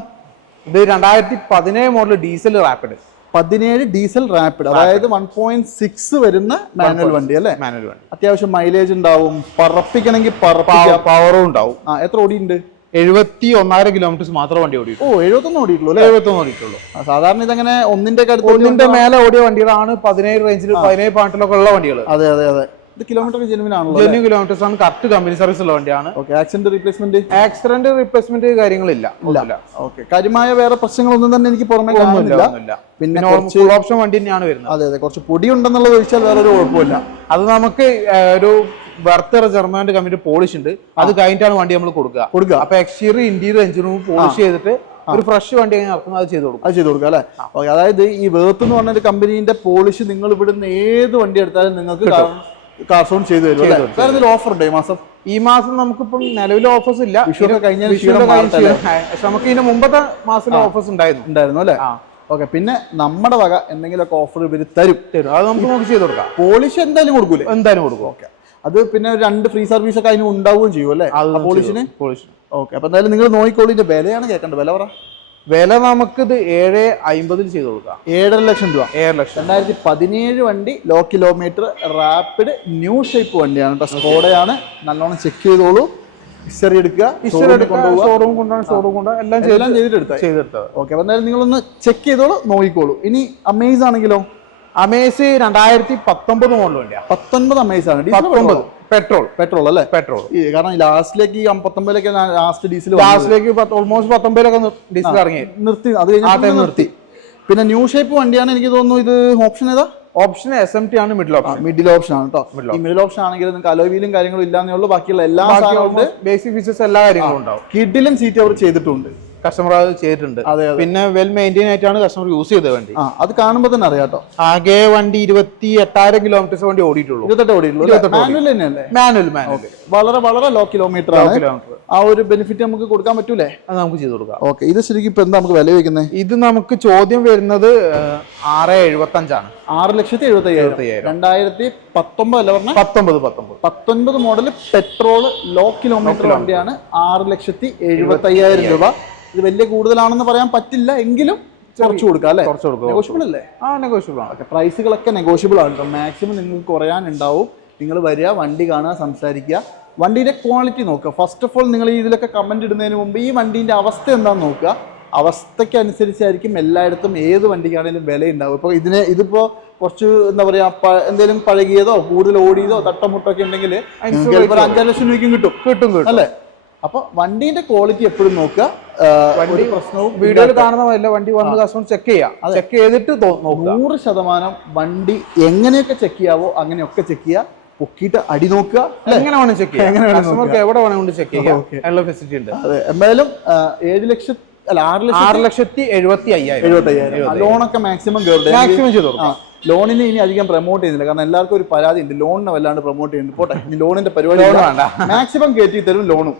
ഇത് രണ്ടായിരത്തി പതിനേഴ് മോഡൽ ഡീസൽ റാപ്പിഡ് പതിനേഴ് ഡീസൽ റാപ്പിഡ് അതായത് വൺ പോയിന്റ് സിക്സ് വരുന്ന മാനുവൽ വണ്ടി അല്ലേ? മാനുവൽ വണ്ടി. അത്യാവശ്യം മൈലേജ് ഉണ്ടാവും. പറപ്പിക്കണമെങ്കിൽ പറപ്പിക്കാം. പവറും ഉണ്ടാവും. ആ എത്ര ഓടിയുണ്ട് എഴുപത്തി ഒന്നായിരം കിലോമീറ്റേഴ്സ് മാത്രം വണ്ടി ഓടിയിട്ടുള്ളൂ ഓ എഴുപത്തൊന്നും ഓടിയിട്ടുള്ളൂ അല്ലേ? എഴുപത്തി ഒന്ന് ഓടിയിട്ടുള്ളൂ സാധാരണ ഇതങ്ങനെ ഒന്നിന്റെ അടുത്ത് ഒന്നിന്റെ മേലെ ഓടിയ വണ്ടികളാണ് പതിനേഴ് റേഞ്ചിൽ പതിനേഴ് പാട്ടിലൊക്കെ ഉള്ള വണ്ടികൾ അതെ അതെ അതെ. ഇത് കിലോമീറ്റർ ജെനുവിൻ ആണല്ലോ ജെന്യൂ കിലോമീറ്റേഴ്സ് ആണ്. കറക്റ്റ് കമ്പനി സർവീസ് ഉള്ള വണ്ടിയാണ്. Okay accident replacement accident replacement കാര്യങ്ങളില്ല. ഒന്നുമില്ല. ഓക്കെ കാര്യമായ വേറെ പ്രശ്നങ്ങളൊന്നും തന്നെ എനിക്ക് പുറമെ കാണുന്നില്ല. പിന്നെ ഫുൾ ഓപ്ഷൻ വണ്ടി തന്നെയാണ് വരുന്നത്. അതെ അതെ. കുറച്ച് പൊടി ഉണ്ടെന്നുള്ളത് ഒഴിച്ചാൽ വേറെ ഒരു കുഴപ്പമില്ല. അത് നമുക്ക് ഒരു വർത്തറ ജർമ്മന്റെ കമ്പനി പോളിഷ് ഉണ്ട്. അത് കഴിഞ്ഞിട്ടാണ് വണ്ടി നമ്മൾ കൊടുക്കുക. കൊടുക്കുക. അപ്പൊ exterior interior engine room polish ചെയ്തിട്ട് ഒരു ഫ്രഷ് വണ്ടി ഇറക്കുന്നത് അത് ചെയ്ത് കൊടുക്കും. അത് ചെയ്ത് കൊടുക്കുക അല്ലേ? അതായത് ഈ വേർത്ത് എന്ന് പറഞ്ഞ ഒരു കമ്പനീന്റെ പോളിഷ് നിങ്ങൾ ഇവിടുന്ന് ഏത് വണ്ടി എടുത്താലും നിങ്ങൾക്ക് കാർസോൺ ചെയ്തു തരും. ഓഫർ ഉണ്ട് ഈ മാസം? ഈ മാസം നമുക്കിപ്പം നിലവിൽ ഓഫേഴ്സ് ഇല്ല. നമുക്ക് ഇതിന് മുമ്പത്തെ മാസത്തിലെ ഓഫേഴ്സ് ഉണ്ടായിരുന്നു. ഉണ്ടായിരുന്നു അല്ലേ. ഓക്കെ പിന്നെ നമ്മുടെ വക എന്തെങ്കിലുമൊക്കെ ഓഫർ ഇവർ തരും. തരും. അത് നമുക്ക് നോക്കി ചെയ്ത് കൊടുക്കാം. പോളിഷ് എന്തായാലും കൊടുക്കൂലേ? എന്തായാലും കൊടുക്കും. ഓക്കെ. അത് പിന്നെ രണ്ട് ഫ്രീ സർവീസ് ഒക്കെ അതിന് ഉണ്ടാവുകയും ചെയ്യും അല്ലേ? പോളിഷിന് പോളിഷിന് ഓക്കെ അപ്പൊ എന്തായാലും നിങ്ങൾ നോക്കിക്കോളിന്റെ വിലയാണ് കേൾക്കേണ്ടത്. വില പറ. വില നമുക്കിത് ഏഴ് അമ്പതിൽ ചെയ്ത് കൊടുക്കാം. ഏഴര ലക്ഷം രൂപ. ഏഴ് ലക്ഷം. രണ്ടായിരത്തി പതിനേഴ് വണ്ടി low kilometre Rapid new shape വണ്ടിയാണ്. കേട്ടോ സ്കോഡയാണ് നല്ലോണം ചെക്ക് ചെയ്തോളൂ. ഹിസ്റ്ററി എടുക്കുക. ഹിസ്റ്ററി എടുക്കുക. ഷോറൂം കൊണ്ടാണ് ഷോറൂം കൊണ്ടാണ് എല്ലാം എല്ലാം ചെയ്തിട്ടെടുത്തായി. ചെയ്തെടുത്തത് ഓക്കെ അപ്പൊ എന്തായാലും നിങ്ങളൊന്ന് ചെക്ക് ചെയ്തോളൂ നോക്കിക്കോളൂ. ഇനി അമേസ് ആണെങ്കിലോ? അമേസ് രണ്ടായിരത്തി പത്തൊമ്പത് മോഡൽ വണ്ടിയാണ് പത്തൊൻപത് അമേസ് ആണ്. പത്തൊമ്പത്. പെട്രോൾ പെട്രോൾ അല്ലേ? പെട്രോൾ കാരണം ലാസ്റ്റിലേക്ക് ഈ പത്തൊമ്പതിലേക്ക് ലാസ്റ്റ് ഡീസൽ ലാസ്റ്റിലേക്ക് ഓൾമോസ്റ്റ് പത്തൊമ്പതിലൊക്കെ ഡീസൽ ഇറങ്ങി. നിർത്തി. അത് കഴിഞ്ഞാൽ നിർത്തി. പിന്നെ ന്യൂ ഷേപ്പ് വണ്ടിയാണ് എനിക്ക് തോന്നുന്നു ഇത് ഓപ്ഷൻ ഏതാ? ഓപ്ഷൻ എസ് എം ടി ആണ് മിഡിൽ ഓപ്ഷൻ മിഡിൽ ഓപ്ഷൻ ആണ് കേട്ടോ മിഡിൽ ഓപ്ഷൻ ആണെങ്കിൽ നിങ്ങൾക്ക് അലോവിയിലും കാര്യങ്ങളും ഇല്ലാന്നേ ഉള്ളൂ. ബാക്കിയുള്ള എല്ലാ ബേസിക് ഫീച്ചേഴ്സ് എല്ലാ കാര്യങ്ങളും ഉണ്ടാവും. കിഡിലും സീറ്റ് അവർ ചെയ്തിട്ടുണ്ട്. കസ്റ്റമർ അത് ചെയ്തിട്ടുണ്ട്. പിന്നെ വെൽ മെയിന്റെയിൻ ആയിട്ടാണ് കസ്റ്റമർ യൂസ് ചെയ്ത വണ്ടി. അത് കാണുമ്പോൾ തന്നെ അറിയാട്ടോ ആകെ വണ്ടി ഇരുപത്തി എട്ടായിരം കിലോമീറ്റേഴ്സ് വണ്ടി ഓടിയിട്ടുള്ളൂ. ഇരുപത്തെട്ട് മാനുവൽ മാനുവൽ വളരെ വളരെ ലോ കിലോമീറ്റർ ആ ഒരു ബെനിഫിറ്റ് നമുക്ക് കൊടുക്കാൻ പറ്റൂലേ? അത് നമുക്ക് ചെയ്ത് കൊടുക്കാം. ഓക്കെ ഇത് ശരിക്കും ഇപ്പൊ എന്താ നമുക്ക് വില വയ്ക്കുന്നത് ഇത് നമുക്ക് ചോദ്യം വരുന്നത് ആറ് എഴുപത്തി അഞ്ചാണ് ആറ് ലക്ഷത്തി എഴുപത്തി അയ്യായിരം രണ്ടായിരത്തി പത്തൊമ്പത് അല്ല പറഞ്ഞ? പത്തൊമ്പത് പത്തൊമ്പത്. പത്തൊൻപത് മോഡൽ പെട്രോൾ ലോ കിലോമീറ്റർ വണ്ടിയാണ് ആറ് ലക്ഷത്തി എഴുപത്തി അയ്യായിരം രൂപ. ഇത് വലിയ കൂടുതലാണെന്ന് പറയാൻ പറ്റില്ല എങ്കിലും കുറച്ച് കൊടുക്കാം അല്ലേ? കുറച്ച് കൊടുക്കാം നെഗോഷ്യബിൾ അല്ലേ? ആ നെഗോഷ്യബിൾ ആണ്. ഓക്കെ പ്രൈസുകളൊക്കെ നെഗോഷ്യബിൾ ആണ് കേട്ടോ മാക്സിമം നിങ്ങൾക്ക് കുറയാനുണ്ടാവും. നിങ്ങൾ വരിക വണ്ടി കാണുക സംസാരിക്കുക. വണ്ടിയുടെ ക്വാളിറ്റി നോക്കുക. ഫസ്റ്റ് ഓഫ് ഓൾ നിങ്ങൾ ഇതിലൊക്കെ കമന്റ് ഇടുന്നതിന് മുമ്പ് ഈ വണ്ടീന്റെ അവസ്ഥ എന്താണെന്ന് നോക്കുക. അവസ്ഥയ്ക്ക് അനുസരിച്ചായിരിക്കും എല്ലായിടത്തും ഏത് വണ്ടിക്കാണെങ്കിലും വില ഉണ്ടാവും ഇപ്പോൾ ഇതിനെ ഇതിപ്പോൾ കുറച്ച് എന്താ പറയുക എന്തെങ്കിലും പഴകിയതോ കൂടുതൽ ഓടിയതോ തട്ടമുട്ടൊക്കെ ഉണ്ടെങ്കിൽ ഒരു അഞ്ചാറ് ലക്ഷം രൂപയ്ക്കും കിട്ടും. കിട്ടും കിട്ടും. അല്ലേ? അപ്പോൾ വണ്ടീന്റെ ക്വാളിറ്റി എപ്പോഴും നോക്കുക. വീഡിയോയിൽ കാണുന്ന വല്ല വണ്ടി വന്ന് കസ്റ്റമർ ചെക്ക് ചെയ്യാം. ചെക്ക് ചെയ്തിട്ട് നൂറ് ശതമാനം വണ്ടി എങ്ങനെയൊക്കെ ചെക്ക് ചെയ്യാവോ അങ്ങനെയൊക്കെ ചെക്ക് ചെയ്യുക പൊക്കിയിട്ട് അടി നോക്കുക. എങ്ങനെ വേണം ചെക്ക് ചെയ്യാം. കസ്റ്റമർക്ക് എവിടെ വേണമെങ്കിൽ ചെക്ക് ചെയ്യാം. അതിനുള്ള ഫെസിലിറ്റി ഉണ്ട്. എന്തായാലും ഏഴ് ലക്ഷം അല്ല ആറ് ആറ് ലക്ഷത്തി എഴുപത്തി അയ്യായിരം. എഴുപത്തി അയ്യായിരം ലോണൊക്കെ മാക്സിമം മാക്സിമം ചെയ്തു കൊടുക്കാം. ലോണിന് ഇനി അധികം പ്രൊമോട്ട് ചെയ്യുന്നില്ല. കാരണം എല്ലാവർക്കും ഒരു പരാതി ഉണ്ട് ലോണിനെ വല്ലാണ്ട് പ്രൊമോട്ട് ചെയ്യുന്നുണ്ട്. പോട്ടെ. ഇനി ലോണിന്റെ പരിപാടി. മാക്സിമം കയറ്റി തരും ലോണും.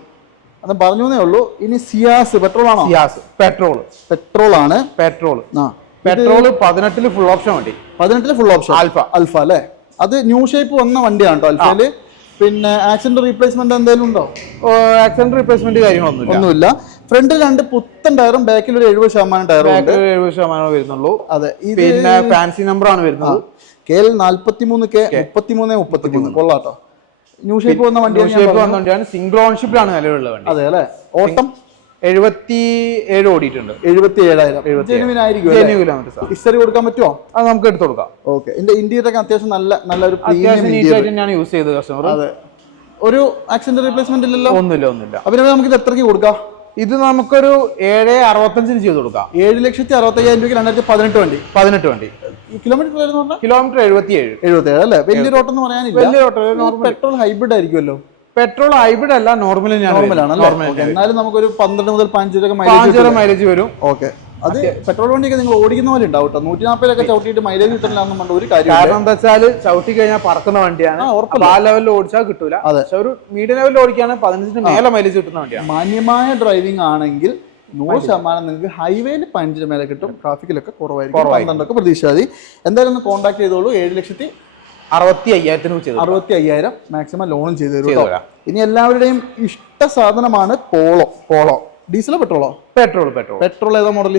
അത് പറഞ്ഞേ ഉള്ളൂ. ഇനി സിയാസ് പെട്രോൾ ആണോ? സിയാസ് പെട്രോൾ പെട്രോൾ ആണ് പെട്രോൾ ആ പെട്രോൾ പതിനെട്ടിൽ ഫുൾ ഓപ്ഷൻ വണ്ടി പതിനെട്ടിൽ ഫുൾ ഓപ്ഷൻ ആൽഫ. അൽഫ അല്ലേ? അത് ന്യൂ ഷേപ്പ് വന്ന വണ്ടിയാണ് കേട്ടോ അൽഫയിൽ പിന്നെ ആക്സിഡന്റ് റീപ്ലേസ്മെന്റ് എന്തെങ്കിലും ഉണ്ടോ? ആക്സിഡന്റ് റീപ്ലേസ്മെന്റ് കാര്യങ്ങളൊന്നും ഒന്നുമില്ല. ഫ്രണ്ടിൽ രണ്ട് പുത്തൻ ടയറും ബാക്കിൽ ഒരു എഴുപത് ശതമാനം ടയറും എഴുപത് ശതമാനം വരുന്നുള്ളൂ. അതെ. പിന്നെ ഫാൻസി നമ്പർ ആണ് വരുന്നത്. കെ എൽ നാല്പത്തി മൂന്ന് കെ. മുപ്പത്തി മൂന്ന് മുപ്പത്തി മൂന്ന് കൊള്ളാട്ടോ ന്യൂ ഷേപ്പ് വന്ന വണ്ടിയാണ്. ഷേപ്പ് സിംഗിൾ ഓൺഷിപ്പിലാണ് നിലവിലുള്ള വണ്ടി. അതെ അല്ലേ? ഓട്ടം? എഴുപത്തി ഏഴ് ഓടിയിട്ടുണ്ട് എഴുപത്തി ഏഴായിരം ഹിസ്റ്ററി കൊടുക്കാൻ പറ്റുമോ? അത് നമുക്ക് എടുത്തു കൊടുക്കാം. ഓക്കെ. എന്റെ ഇന്ത്യയുടെ ഒക്കെ അത്യാവശ്യം നല്ല നല്ലൊരു ഞാൻ യൂസ് ചെയ്തത് കസ്റ്റമർ അതെ. ഒരു ആക്സിഡന്റ് റീപ്ലേസ്മെന്റ് ഇല്ലല്ലോ? ഒന്നുമില്ല ഒന്നുമില്ല. അപ്പൊ നമുക്ക് ഇത് എത്രക്ക് കൊടുക്കാം? ഇത് നമുക്കൊരു ഏഴ് അറുപത്തഞ്ചിന് ചെയ്ത് കൊടുക്കാം. ഏഴ് ലക്ഷത്തി അറുപത്തി അയ്യായിരം രൂപയ്ക്ക് രണ്ടായിരത്തി പതിനെട്ട് വണ്ടി. പതിനെട്ട് വണ്ടി. കിലോമീറ്റർ കിലോമീറ്റർ എഴുപത്തി ഏഴ് എഴുപത്തി ഏഴ് അല്ലേ? വലിയൊരു ഓട്ടം എന്ന് പറയാനില്ല. വലിയ പെട്രോൾ ഹൈബ്രിഡ് ആയിരിക്കുമല്ലോ. പെട്രോൾ ഹൈബ്രിഡ് അല്ല നോർമൽ നോർമൽ ആണ് എന്നാലും നമുക്കൊരു പന്ത്രണ്ട് മുതൽ പതിനഞ്ച് മൈലേജ് വരും. ഓക്കെ. അത് പെട്രോൾ വണ്ടിയൊക്കെ നിങ്ങൾ ഓടിക്കുന്ന പോലെ ഉണ്ടാവും കേട്ടോ. നൂറ്റി നാൽപ്പതിലൊക്കെ ചവിട്ടിയിട്ട് മൈലേജ് കിട്ടണില്ലാന്നും പറഞ്ഞ ഒരു കാര്യം കാരണം എന്താ വെച്ചാൽ ചവിട്ടി കഴിഞ്ഞാൽ പറക്കുന്ന വണ്ടിയാണ്. ആ, ലെവലിൽ ഓടിച്ചാൽ കിട്ടൂല. അതെ. പക്ഷെ ഒരു മീഡിയം ലെവലിൽ ഓടിക്കുകയാണെങ്കിൽ പതിനഞ്ചിന് മേലെ മൈലേജ് കിട്ടുന്ന വണ്ടിയാണ്. മാന്യമായ ഡ്രൈവിംഗ് ആണെങ്കിൽ നൂറ് ശതമാനം നിങ്ങൾക്ക് ഹൈവേയിൽ പതിനഞ്ചിന് മേലെ കിട്ടും. ട്രാഫിക്കിലൊക്കെ കുറവായിരിക്കും. പന്ത്രണ്ടൊക്കെ പ്രതീക്ഷ മതി. എന്തായാലും ഒന്ന് കോൺടാക്ട് ചെയ്തോളൂ. ഏഴ് ലക്ഷത്തി അറുപത്തി അയ്യായിരത്തിന് ചെയ്തു അറുപത്തി അയ്യായിരം മാക്സിമം ലോണും ചെയ്തു. തരാം. ഇനി എല്ലാവരുടെയും ഇഷ്ട സാധനമാണ് പോളോ. പോളോ. ഡീസലോ പെട്രോളോ? പെട്രോൾ പെട്രോൾ പെട്രോൾ ഏതാ മോഡൽ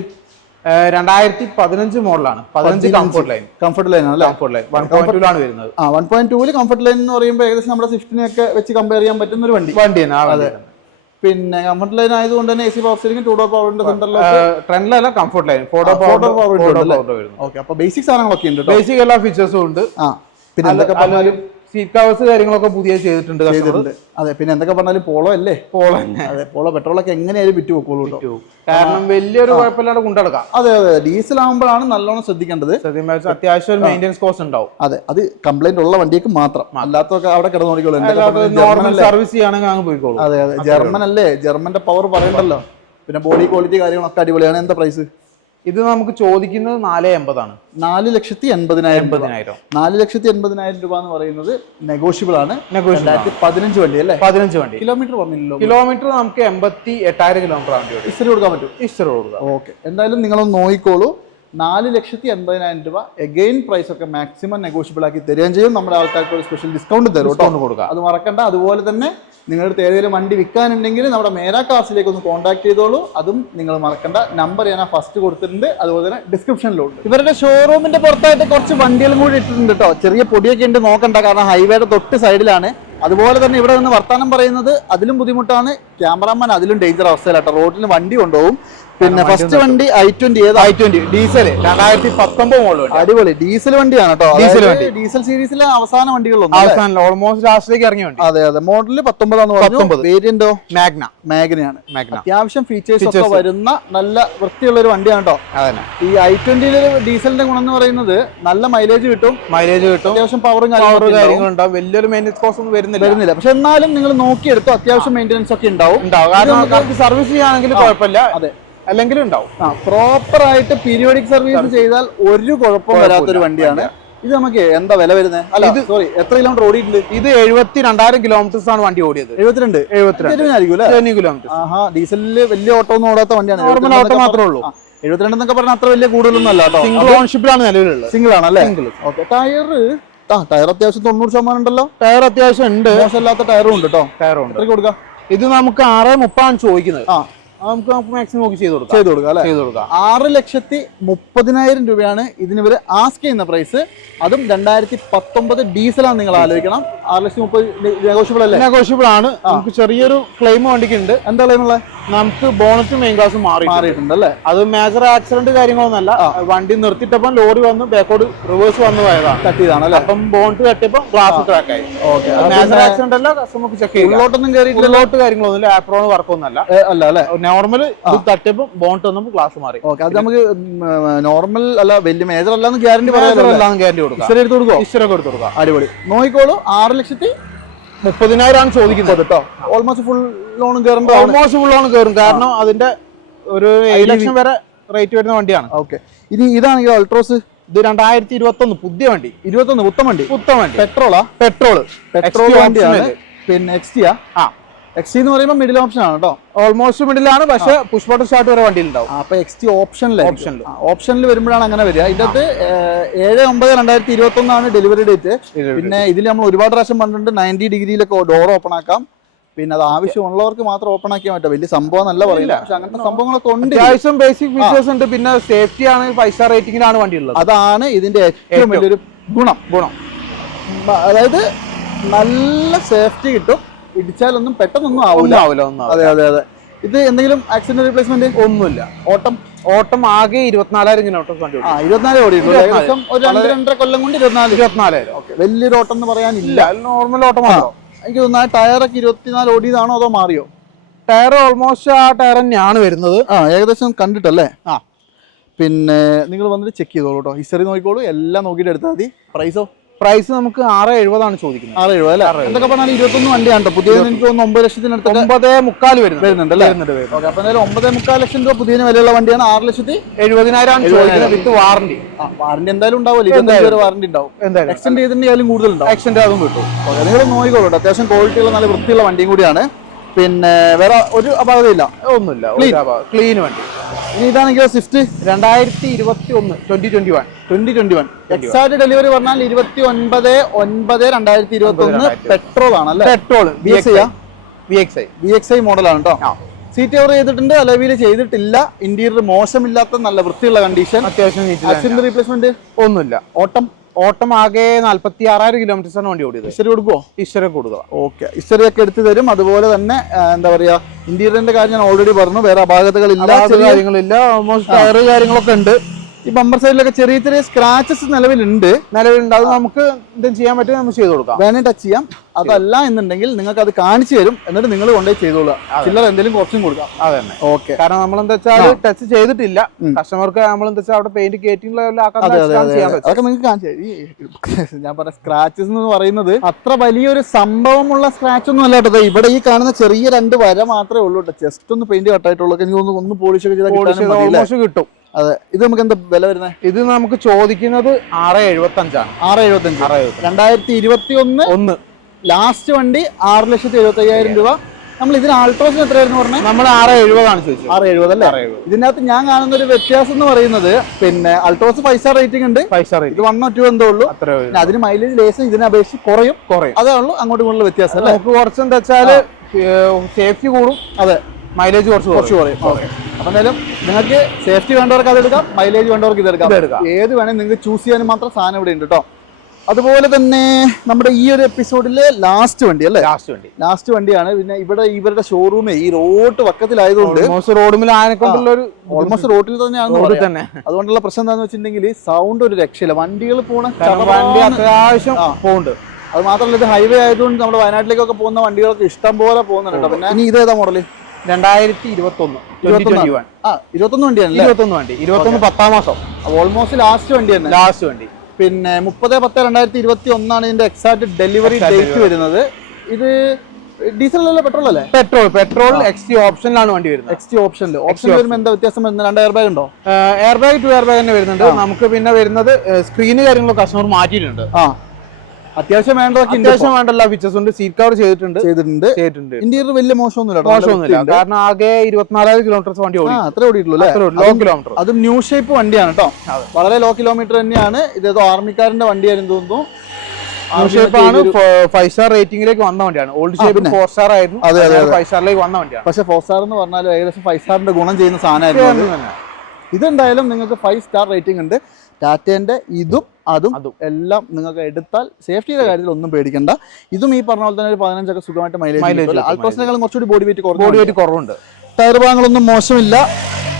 രണ്ടായിരത്തി പതിനഞ്ച് മോഡലാണ്. പതിനഞ്ച് കംഫർട്ട് ലൈൻ കംഫർട്ട് ലൈൻ ആണ് കംഫർട്ട് ലൈൻ വൺ പോയിന്റ് ടൂലാണ് വരുന്നത്. ആ വൺ പോയിന്റ് ടൂൽ കംഫർട്ട് ലൈൻ എന്ന് പറയുമ്പോൾ ഏകദേശം നമ്മുടെ സ്വിഫ്റ്റിനെയൊക്കെ വെച്ച് കമ്പയർ ചെയ്യാൻ പറ്റുന്ന ഒരു വണ്ടി. വണ്ടി വണ്ടി പിന്നെ കംഫർട്ട് ലൈൻ ആയതുകൊണ്ട് തന്നെ A C power steering two door പവറിന്റെ സെന്ററിൽ ട്രെൻഡിലല്ല comfort line four door power power? വരുന്നു ഓക്കെ അപ്പൊ ബേസിക് സാധനങ്ങളൊക്കെ ഉണ്ട് ബേസിക് എല്ലാ ഫീച്ചേഴ്സും ഉണ്ട്. ആ പിന്നെ എന്തൊക്കെ പറഞ്ഞാലും സീറ്റ് കവേഴ്സ് കാര്യങ്ങളൊക്കെ പുതിയ ചെയ്തിട്ടുണ്ട് ചെയ്തിട്ടുണ്ട്. അതെ പിന്നെ എന്തൊക്കെ പറഞ്ഞാലും പോളോ അല്ലേ? പോളോ തന്നെ. അതെ പോളോ പെട്രോൾ ഒക്കെ എങ്ങനെയായാലും വിറ്റ് പോക്കോളൂ കേട്ടോ കാരണം വലിയൊരു കുഴപ്പമില്ലാണ്ട് കൊണ്ടെടുക്കാം അതെ അതെ ഡീസൽ ആകുമ്പോഴാണ് നല്ലോണം ശ്രദ്ധിക്കേണ്ടത്. അത്യാവശ്യം ഒരു മെയിന്റെനൻസ് കോസ്റ്റ് ഉണ്ടാവും. അതെ അത് കംപ്ലൈന്റ് ഉള്ള വണ്ടിക്ക് മാത്രം. അല്ലാത്തൊക്കെ അവിടെ കിടന്നോടിക്കോളൂ നോക്കിക്കോളൂ. സർവീസ് ചെയ്യുകയാണെങ്കിൽ അങ്ങ് പോയിക്കോളൂ. അതെ അതെ. ജർമ്മൻ അല്ലേ? ജർമ്മന്റെ പവർ പറയണ്ടല്ലോ. പിന്നെ ബോഡി ക്വാളിറ്റി കാര്യങ്ങളൊക്കെ അടിപൊളിയാണ്. എന്താ പ്രൈസ് ഇത് നമുക്ക് ചോദിക്കുന്നത് നാല് എൺപതാണ് നാല് ലക്ഷത്തി എൺപതിനായിരം എൺപതിനായിരം. നാല് ലക്ഷത്തി എൺപതിനായിരം രൂപ എന്ന് പറയുന്നത് നെഗോഷ്യബിൾ ആണ്. നെഗോഷ്യബിൾ പതിനഞ്ച് വണ്ടി അല്ലേ? പതിനഞ്ച് വണ്ടി. കിലോമീറ്റർ പറഞ്ഞില്ലല്ലോ. കിലോമീറ്റർ നമുക്ക് എൺപത്തി എട്ടായിരം കിലോമീറ്റർ വണ്ടി ഇസ്റ്റർ കൊടുക്കാൻ പറ്റും. ഇസ്റ്റർ കൊടുക്കാം. ഓക്കെ. എന്തായാലും നിങ്ങളൊന്ന് നോക്കിക്കോളൂ. നാല് ലക്ഷത്തി എൺപതിനായിരം രൂപ. എഗെയിൻ പ്രൈസ് ഒക്കെ മാക്സിമം നെഗോഷ്യബിൾ ആക്കി തരികയും ചെയ്യും. നമ്മുടെ ആൾക്കാർക്ക് ഒരു സ്പെഷ്യൽ ഡിസ്കൗണ്ട് തരും കൊടുക്കുക അത് മറക്കണ്ട. അതുപോലെ തന്നെ നിങ്ങളുടെ അടുത്ത് ഏതെങ്കിലും വണ്ടി വിൽക്കാനുണ്ടെങ്കിൽ നമ്മുടെ മേരാ കാർസിലേക്ക് ഒന്ന് കോൺടാക്ട് ചെയ്തോളൂ. അതും നിങ്ങൾ മറക്കണ്ട. നമ്പർ ഞാൻ ആ ഫസ്റ്റ് കൊടുത്തിട്ടുണ്ട്. അതുപോലെ തന്നെ ഡിസ്ക്രിപ്ഷനിലുണ്ട് ഇവരുടെ ഷോറൂമിന്റെ പുറത്തായിട്ട് കുറച്ച് വണ്ടികളും കൂടി ഇട്ടിട്ടുണ്ട് കേട്ടോ ചെറിയ പൊടിയൊക്കെ ഉണ്ട് നോക്കണ്ട. കാരണം ഹൈവേയുടെ തൊട്ട് സൈഡിലാണ് അതുപോലെ തന്നെ ഇവിടെ നിന്ന് വർത്താനം പറയുന്നത് അതിലും ബുദ്ധിമുട്ടാണ്. ക്യാമറാമാൻ അതിലും ഡേഞ്ചർ അവസ്ഥയിലാട്ടോ. റോഡിൽ വണ്ടി കൊണ്ടുപോകും. പിന്നെ ഫസ്റ്റ് വണ്ടി ഐ ട്വന്റി ഏത്? ഐ ട്വന്റി ഡീസൽ രണ്ടായിരത്തി പത്തൊമ്പത് മോഡൽ അടിപൊളി. ഡീസൽ വണ്ടിയാണ് കേട്ടോ ഡീസൽ വണ്ടി. ഡീസൽ സീരീസിലെ അവസാന വണ്ടികളൊന്നും? അവസാനം. ഓൾമോസ്റ്റ് ലാസ്റ്റിലേക്ക് ഇറങ്ങിയ വണ്ടി. അതെ അതെ. മോഡൽ പത്തൊമ്പതാന്ന് പറഞ്ഞു. 19. വേരിയന്റോ? മാഗ്ന. മാഗ്നയാണ്. മാഗ്ന. അത്യാവശ്യം ഫീച്ചേഴ്സ് ഒക്കെ വരുന്ന നല്ല വൃത്തിയുള്ള ഒരു വണ്ടിയാണ് കേട്ടോ ഈ ഐ ട്വന്റിയിലെ ഡീസലിന്റെ ഗുണം എന്ന് പറയുന്നത് നല്ല മൈലേജ് കിട്ടും. മൈലേജ് കിട്ടും. അത്യാവശ്യം പവറും കാര്യങ്ങളും കാര്യങ്ങളുണ്ടാവും വലിയൊരു മെയിന്റെസ് കോസ്റ്റ് ഒന്നും വരുന്നില്ല. വരുന്നില്ല. പക്ഷെ എന്നാലും നിങ്ങൾ നോക്കിയെടുത്തോ അത്യാവശ്യം മെയിന്റെനൻസ് ഒക്കെ ഉണ്ടാവും. ഉണ്ടാവും. കാരണം സർവീസ് ചെയ്യുകയാണെങ്കിൽ കുഴപ്പമില്ല. അതെ. അല്ലെങ്കിലും ഉണ്ടാവും. പ്രോപ്പർ ആയിട്ട് പീരിയോഡിക് സർവീസ് ചെയ്താൽ ഒരു കുഴപ്പവും വരാത്തൊരു വണ്ടിയാണ്. ഇത് നമുക്ക് എന്താ വില വരുന്നത് അല്ല ഇത് സോറി എത്ര കിലോമീറ്റർ ഓടിയിട്ടുണ്ട്? ഇത് എഴുപത്തി രണ്ടായിരം കിലോമീറ്റേഴ്സ് ആണ് വണ്ടി ഓടിയത്. എഴുപത്തിരണ്ട്? എഴുപത്തിരണ്ട്. ആയിരിക്കും അല്ലേ ജെന്യൂ കിലോമീറ്റർ ആഹാ ഡീസലിൽ വലിയ ഓട്ടോ ഒന്നും ഓടാത്ത വണ്ടിയാണ്. നോർമൽ ഓട്ടോ മാത്രമേ ഉള്ളൂ. എഴുപത്തിരണ്ട് എന്നൊക്കെ പറഞ്ഞാൽ അത്ര വലിയ കൂടുതലൊന്നും അല്ല കേട്ടോ സിംഗിൾ ഓൺഷിപ്പിലാണ് നിലവിലുള്ളത്. സിംഗിൾ ആണല്ലേ സിംഗിൾ ഓക്കെ ടയർ ആ ടയർ അത്യാവശ്യം തൊണ്ണൂറ് ശതമാനം ഉണ്ടല്ലോ? ടയർ അത്യാവശ്യം ഉണ്ട്. മോശമില്ലാത്ത ടയറും ഉണ്ട് കേട്ടോ. ടയറും ഉണ്ട്. കൊടുക്കാം? ഇത് നമുക്ക് ആറ് മുപ്പാണ് ചോദിക്കുന്നത്. ആ. നമുക്ക് നമുക്ക് മാക്സിമം നോക്കി ചെയ്ത് കൊടുക്കാം. ചെയ്ത് കൊടുക്കാം അല്ലേ? ചെയ്ത് കൊടുക്കാം. ആറ് ലക്ഷത്തി മുപ്പതിനായിരം രൂപയാണ് ഇതിന് ഇവർ ആസ്ക് ചെയ്യുന്ന പ്രൈസ് അതും രണ്ടായിരത്തി പത്തൊമ്പത് ഡീസലാണ് നിങ്ങൾ ആലോചിക്കണം. ആറ് ലക്ഷത്തി മുപ്പത് നെഗോഷ്യബിൾ അല്ലേ? നെഗോഷ്യബിൾ ആണ്. നമുക്ക് ചെറിയൊരു ക്ലെയിം വണ്ടിക്ക് ഉണ്ട് എന്താ ഉള്ളത്? നമുക്ക് ബോണറ്റ് മെയിൻ മാറി മാറിയിട്ടുണ്ട്. അല്ലേ അത് മേജർ ആക്സിഡന്റ് കാര്യങ്ങളൊന്നല്ല വണ്ടി നിർത്തിയിട്ടപ്പം ലോറി വന്ന് ബാക്കോട് റിവേഴ്സ് വന്നു പോയതാണ്. തട്ടിയതാണ് അല്ലേ അപ്പം ബോണ്ട് തട്ടിയപ്പോ ഗ്ലാസ് ക്രാക്ക് ആയി. മേജർ ആക്സിഡന്റ് അല്ല നമുക്ക് ചെക്ക് ചെയ്യാം ഉള്ളോട്ടൊന്നും കയറിയിട്ടില്ല ഉള്ളോട്ട് കാര്യങ്ങളൊന്നുമില്ല ആപ്രോൺ വർക്കൊന്നുമല്ല അല്ല അല്ലേ? നോർമൽ ഇത് തട്ടിയപ്പം ബോണ്ട് വന്നപ്പോൾ ഗ്ലാസ് മാറി. ഓക്കെ അത് നമുക്ക് നോർമൽ അല്ല വലിയ മേജർ അല്ലാന്ന് ഗ്യാരണ്ടി പറയാൻ ഗ്യാരണ്ടി കൊടുക്കാം. ഇച്ചിരി എടുത്ത് കൊടുക്കോ ഇസ്റ്ററൊക്കെ എടുത്ത് കൊടുക്കാം. അടിപൊളി. നോക്കിക്കോളൂ ആറ് ലക്ഷത്തി മുപ്പതിനായിരം ആണ് ചോദിക്കുന്നത്. കേട്ടോ ഓൾമോസ്റ്റ് ഫുൾ ലോൺ കയറുമ്പോൾ ഓൾമോസ്റ്റ് ഫുൾ ലോൺ കയറും. കാരണം അതിന്റെ ഒരു ഏഴ് ലക്ഷം വരെ റേറ്റ് വരുന്ന വണ്ടിയാണ്. ഓക്കെ ഇനി ഇതാണെങ്കിൽ അൾട്രോസ് ഇത് രണ്ടായിരത്തി ഇരുപത്തി ഒന്ന് പുതിയ വണ്ടി. ഇരുപത്തൊന്ന്. പുത്തൻ വണ്ടി. പുത്ത വണ്ടി. പെട്രോളാ പെട്രോൾ പെട്രോൾ വണ്ടിയാണ്. പിന്നെ എക്സ്റ്റിയാ ആ. എക്സ്റ്റി എന്ന് പറയുമ്പോൾ മിഡിൽ ഓപ്ഷൻ ആണ് കേട്ടോ ഓൾമോസ്റ്റ് മിഡിലാണ് പക്ഷെ പുഷ് ബട്ടൺ സ്റ്റാർട്ട് വരെ വണ്ടിയിൽ ഉണ്ടാവും. അപ്പൊ എക്സ് ഓപ്ഷനിൽ ഓപ്ഷനിൽ ഓപ്ഷനിൽ വരുമ്പോഴാണ് അങ്ങനെ വരിക. ഇതിനകത്ത് ഏഴ് ഒമ്പത് രണ്ടായിരത്തി ഇരുപത്തി ഒന്നാണ് ഡെലിവറി ഡേറ്റ് പിന്നെ ഇതിൽ നമ്മൾ ഒരുപാട് പ്രാവശ്യം പറഞ്ഞിട്ടുണ്ട് നയന്റി ഡിഗ്രിയിലൊക്കെ ഡോർ ഓപ്പൺ ആക്കാം. പിന്നെ അത് ആവശ്യമുള്ളവർക്ക് മാത്രം ഓപ്പൺ ആക്കിയാൽ പറ്റും വലിയ സംഭവം നല്ല പറയില്ല പക്ഷെ അങ്ങനത്തെ സംഭവങ്ങളൊക്കെ ഉണ്ട്. അത്യാവശ്യം ബേസിക് ഫീച്ചേഴ്സ് ഉണ്ട്. പിന്നെ സേഫ്റ്റി ആണ് ഫൈവ് സ്റ്റാർ റേറ്റിംഗിലാണ് വണ്ടി ഉള്ളത്. അതാണ് ഇതിന്റെ ഏറ്റവും. വലിയൊരു ഗുണം. ഗുണം. അതായത് നല്ല സേഫ്റ്റി കിട്ടും. ഇടിച്ചാലൊന്നും പെട്ടെന്നൊന്നും ആവില്ല ആവില്ല ഒന്നും അതെ അതെ അതെ. ഇത് എന്തെങ്കിലും ആക്സിഡന്റ് റീപ്ലേസ്മെന്റ് ഒന്നുമില്ല. ഓട്ടം ഓട്ടം ആകെ ഇരുപത്തിനാലായിരം കിലോമീറ്റർ വണ്ടി ആ ഇരുപത്തിനാല് ഓടി. ഏകദേശം ഒരു രണ്ട് രണ്ടര കൊല്ലം കൊണ്ട് ഇരുപത്തിനാല്. ഇരുപത്തിനാലായിരം ഓക്കെ. വലിയൊരു ഓട്ടം എന്ന് പറയാനില്ല. നോർമൽ ഓട്ടമാണ് എനിക്ക് തോന്നുന്നു ടയറൊക്കെ ഇരുപത്തിനാല് ഓടിയതാണോ അതോ മാറിയോ? ടയർ ഓൾമോസ്റ്റ് ആ ടയർ തന്നെയാണ് വരുന്നത്. ആ ഏകദേശം കണ്ടിട്ടല്ലേ? ആ. പിന്നെ നിങ്ങൾ വന്നിട്ട് ചെക്ക് ചെയ്തോളൂ കേട്ടോ ഹിസ്റ്ററി നോക്കിക്കോളൂ. എല്ലാം നോക്കിയിട്ട് എടുത്താൽ മതി. പ്രൈസോ പ്രൈസ് നമുക്ക് ആറ് എഴുപതാണ് ചോദിക്കുന്നത്. ആറ് എഴുപത് അല്ലേ? എന്തൊക്കെ പറഞ്ഞാൽ ഇരുപത്തൊന്ന് വണ്ടിയാണ് പുതിയ എനിക്ക് തോന്നുന്നു ഒമ്പത് ലക്ഷത്തിനടുത്ത് ഒമ്പതേ മുക്കാൽ വരുന്നുണ്ട്. അല്ലേ? വരുന്നുണ്ട് വരുന്നുണ്ട്. ഓക്കെ അപ്പൊ എന്തായാലും ഒമ്പതേ മുക്കാൽ ലക്ഷം രൂപ പുതിയ വിലയുള്ള വണ്ടിയാണ്. ആറ് ലക്ഷത്തി എഴുപതിനായിരം. ചോദിക്കുന്നത് വിത്ത് വാറണ്ടി. വാറണ്ടി എന്തായാലും ഉണ്ടാവില്ല ഇരുപത്തഞ്ച് വരെ വാറണ്ടി ഉണ്ടാവും. എന്തായാലും എക്സ്റ്റെൻഡ് ചെയ്തിട്ടുണ്ടെങ്കിൽ കൂടുതൽ ഉണ്ടാവും എക്സ്റ്റൻഡ് അതും കിട്ടും. ഓക്കെ നിങ്ങൾ നോക്കിക്കോളൂ അത്യാവശ്യം ക്വാളിറ്റിയുള്ള നല്ല വൃത്തിയുള്ള വണ്ടിയും കൂടിയാണ്. പിന്നെ വേറെ ഒരു അപാകതയില്ല. ഒന്നുമില്ല ക്ലീൻ വണ്ടി. ഇനി ഇതാണെങ്കിൽ സ്വിഫ്റ്റ് രണ്ടായിരത്തി ഇരുപത്തി ഒന്ന് twenty twenty one twenty twenty one exact delivery പറഞ്ഞാൽ ഇരുപത്തി ഒൻപത് ഒൻപത് രണ്ടായിരത്തി ഇരുപത്തി ഒന്ന് പെട്രോൾ ആണ് അല്ലെ petrol B X I B X I B X I മോഡലാണ് കേട്ടോ സീറ്റ് കവർ ചെയ്തിട്ടുണ്ട് അലവിയിൽ ചെയ്തിട്ടില്ല. ഇന്റീരിയർ മോശമില്ലാത്ത നല്ല വൃത്തിയുള്ള കണ്ടീഷൻ അത്യാവശ്യം റീപ്ലേസ്മെന്റ് ഒന്നുമില്ല. ഓട്ടം ഓട്ടം ആകെ നാല്പത്തി ആറായിരം കിലോമീറ്റേഴ്സ് ആണ് വണ്ടി ഓടിയത്. ഇസ്റ്റർ കൊടുക്കുമോ ഇസ്റ്റർ കൊടുക്കുക. ഓക്കെ. ഇസ്റ്ററിയൊക്കെ എടുത്തു തരും. അതുപോലെ തന്നെ എന്താ പറയാ ഇന്റീരിയറിന്റെ കാര്യം ഞാൻ ഓൾറെഡി പറഞ്ഞു. വേറെ അപാകതകളില്ല കാര്യങ്ങളില്ല. ഓൾമോസ്റ്റ് ടയർ കാര്യങ്ങളൊക്കെ ഉണ്ട്. ഈ ബമ്പർ സൈഡിലൊക്കെ ചെറിയ ചെറിയ സ്ക്രാച്ചസ് നിലവിലുണ്ട്. നിലവിലുണ്ട്. അത് നമുക്ക് എന്തും ചെയ്യാൻ പറ്റും നമുക്ക് ചെയ്തു കൊടുക്കാം. വേണേ ടച്ച് ചെയ്യാം. അതല്ല എന്നുണ്ടെങ്കിൽ നിങ്ങൾക്ക് അത് കാണിച്ചു തരും. എന്നിട്ട് നിങ്ങൾ കൊണ്ടുപോയി ചെയ്തോളുക. ചില്ലറ എന്തെങ്കിലും കുറച്ചും കൊടുക്കാം. അതെ ഓക്കെ. കാരണം നമ്മൾ എന്താ വെച്ചാൽ ടച്ച് ചെയ്തിട്ടില്ല. കസ്റ്റമർക്ക് നമ്മൾ എന്താ വെച്ചാൽ അവിടെ പെയിന്റ് പറ്റും. അതൊക്കെ നിങ്ങൾക്ക് കാണിച്ചു. ഈ ഞാൻ പറഞ്ഞ സ്ക്രാച്ചസ് എന്ന് പറയുന്നത് അത്ര വലിയൊരു സംഭവമുള്ള സ്ക്രാച്ച് ഒന്നും അല്ല കേട്ടോ. ഇവിടെ ഈ കാണുന്ന ചെറിയ രണ്ട് വര മാത്രമേ ഉള്ളൂ കേട്ടോ. ജസ്റ്റ് ഒന്ന് പെയിന്റ് കട്ടായിട്ടുള്ളൂ എനിക്ക് തോന്നുന്നു ഒന്ന് പോളിഷ് ഒക്കെ ചെയ്താൽ കിട്ടും. അതെ. ഇത് നമുക്ക് എന്താ വില വരുന്നത് ഇത് നമുക്ക് ചോദിക്കുന്നത് ആറ് എഴുപത്തി അഞ്ചാണ് ആറ് എഴുപത്തഞ്ച്. ആറ് രണ്ടായിരത്തി ഇരുപത്തി ഒന്ന്. ഒന്ന് ലാസ്റ്റ് വണ്ടി ആറ് ലക്ഷത്തി എഴുപത്തി അയ്യായിരം രൂപ. നമ്മൾ ഇതിന് ആൾട്രോസിന് എത്രയായിരുന്നു പറഞ്ഞത് നമ്മൾ ആറ് എഴുപതാണ് ചോദിച്ചത്. ആറ് എഴുപത് അല്ലേ? ഇതിനകത്ത് ഞാൻ കാണുന്ന ഒരു വ്യത്യാസം എന്ന് പറയുന്നത് പിന്നെ അൾട്രോസ് ഫൈവ് സ്റ്റാർ റേറ്റിംഗ് ഉണ്ട്. ഫൈവ് സ്റ്റാർ ഇത് വൺ ടു എന്തോ ഉള്ളൂ. അത്ര അതിന് മൈലേജ് ലേസം ഇതിനെ അപേക്ഷിച്ച് കുറയും. കുറയും. അതേ ഉള്ളൂ അങ്ങോട്ടും ഇങ്ങോട്ടുള്ള വ്യത്യാസം അല്ലേ? നമുക്ക് കുറച്ചെന്താ വെച്ചാൽ സേഫ്റ്റി കൂടും. അതെ. മൈലേജ് കുറച്ച് കുറച്ച് കുറയും. അപ്പൊ എന്തായാലും നിങ്ങൾക്ക് സേഫ്റ്റി വേണ്ടവർക്ക് അത് എടുക്കാം മൈലേജ് വേണ്ടവർക്ക് ഇത് എടുക്കാം. ഏത് വേണേൽ നിങ്ങൾക്ക് ചൂസ് ചെയ്യാനും മാത്രം സാധനം ഇവിടെ ഉണ്ട് കേട്ടോ അതുപോലെ തന്നെ നമ്മുടെ ഈ ഒരു എപ്പിസോഡിലെ ലാസ്റ്റ് വണ്ടി അല്ലേ? ലാസ്റ്റ് വണ്ടി. ലാസ്റ്റ് വണ്ടിയാണ്. പിന്നെ ഇവിടെ ഇവരുടെ ഷോറൂമേ ഈ റോഡ് ആനെ കൊണ്ടുള്ള ഒരു ഓൾമോസ്റ്റ് റോഡിൽ തന്നെയാണ് റോഡിൽ തന്നെ. അതുകൊണ്ടുള്ള പ്രശ്നം എന്താന്ന് വെച്ചിട്ടുണ്ടെങ്കിൽ സൗണ്ട് ഒരു രക്ഷയില്ല. വണ്ടികൾ പോണ വണ്ടി അത്യാവശ്യം. പോകുന്നുണ്ട് അത് മാത്രമല്ല ഇത് ഹൈവേ ആയതുകൊണ്ട് നമ്മുടെ വയനാട്ടിലേക്കൊക്കെ പോകുന്ന വണ്ടികൾക്ക് ഇഷ്ടം പോലെ പോകുന്നുണ്ട് പിന്നെ ഇനി ഇത് ഏതാ മോഡൽ രണ്ടായിരത്തി ഇരുപത്തൊന്ന് വണ്ടിയാണ് ഇരുപത്തൊന്ന് വണ്ടി. ഇരുപത്തൊന്ന് പത്താം മാസം. ഓൾമോസ്റ്റ് ലാസ്റ്റ് വണ്ടി തന്നെ. ലാസ്റ്റ് വണ്ടി. പിന്നെ മുപ്പത് പത്ത് രണ്ടായിരത്തി ഇരുപത്തി ഒന്നാണ് ഇതിന്റെ എക്സാക്ട് ഡെലിവറി ഡേറ്റ് വരുന്നത്. ഇത് ഡീസൽ അല്ലേ പെട്രോൾ അല്ലേ? പെട്രോൾ പെട്രോൾ എക്സ് ടി ഓപ്ഷനിലാണ് വണ്ടി വരുന്നത്. എക്സ് ടി ഓപ്ഷനിൽ ഓപ്ഷൻ വരുമ്പോൾ എന്താ വ്യത്യാസം വരുന്നത്? രണ്ട് എയർ ബാഗ് ഉണ്ടോ? Air bag two air bag തന്നെ വരുന്നുണ്ട്. നമുക്ക് പിന്നെ വരുന്നത് സ്ക്രീന് കാര്യങ്ങളൊക്കെ കസ്റ്റമർ മാറ്റിയിട്ടുണ്ട്. ആ. അത്യാവശ്യം വേണ്ടതൊക്കെ അത്യാവശ്യം വേണ്ട എല്ലാ ഫീച്ചേഴ്സും ഉണ്ട്. സീറ്റ് കവർ ചെയ്തിട്ടുണ്ട്. ചെയ്തിട്ടുണ്ട്. ചെയ്തിട്ടുണ്ട്. ഇന്റീരിയർ വലിയ മോശമൊന്നുമില്ല മോശമൊന്നുമില്ല. കാരണം ആകെ ഇരുപത്തിനാലായിരം കിലോമീറ്റർ വണ്ടി ഓടി അത്ര ഓടിയിട്ടുള്ളൂ ലോ കിലോമീറ്റർ അതും ന്യൂ ഷേപ്പ് വണ്ടിയാണ് കേട്ടോ. വളരെ ലോ കിലോമീറ്റർ തന്നെയാണ്. ഇതേതോ ആർമിക്കാരന്റെ വണ്ടിയായിരുന്നു തോന്നുന്നു. ആണ്. ഫൈവ് സ്റ്റാർ റേറ്റിംഗിലേക്ക് വന്ന വണ്ടിയാണ്. ഓൾഡ് ഷേപ്പിന് ഫോർ സ്റ്റാർ ആയിരുന്നു. അതെ, അതെ. ഫൈവ് സ്റ്റാറിലേക്ക് വന്ന വണ്ടിയാണ്. പക്ഷെ ഫോർ സ്റ്റാർ എന്ന് പറഞ്ഞാൽ ഏകദേശം ഫൈവ് സ്റ്റാറിന്റെ ഗുണം ചെയ്യുന്ന സാധനമായിരുന്നു. ഇതെന്തായാലും നിങ്ങൾക്ക് ഫൈവ് സ്റ്റാർ റേറ്റിംഗ് ഉണ്ട്. ടാറ്റേന്റെ ഇതും അതും. എല്ലാം നിങ്ങൾക്ക് എടുത്താൽ സേഫ്റ്റിയുടെ കാര്യത്തിൽ ഒന്നും പേടിക്കണ്ട. ഇതും ഈ പറഞ്ഞ പോലെ തന്നെ ഒരു പതിനഞ്ചൊക്കെ സുഖമായിട്ട് മൈലേജ് കിട്ടും, ആൾട്രോസിനേക്കാളും കുറച്ചുകൂടി ബോഡി വെയിറ്റ് കുറവ് ബോഡി വെയിറ്റ് കുറവുണ്ട്. ടയർ ഭാഗങ്ങളൊന്നും മോശമില്ല.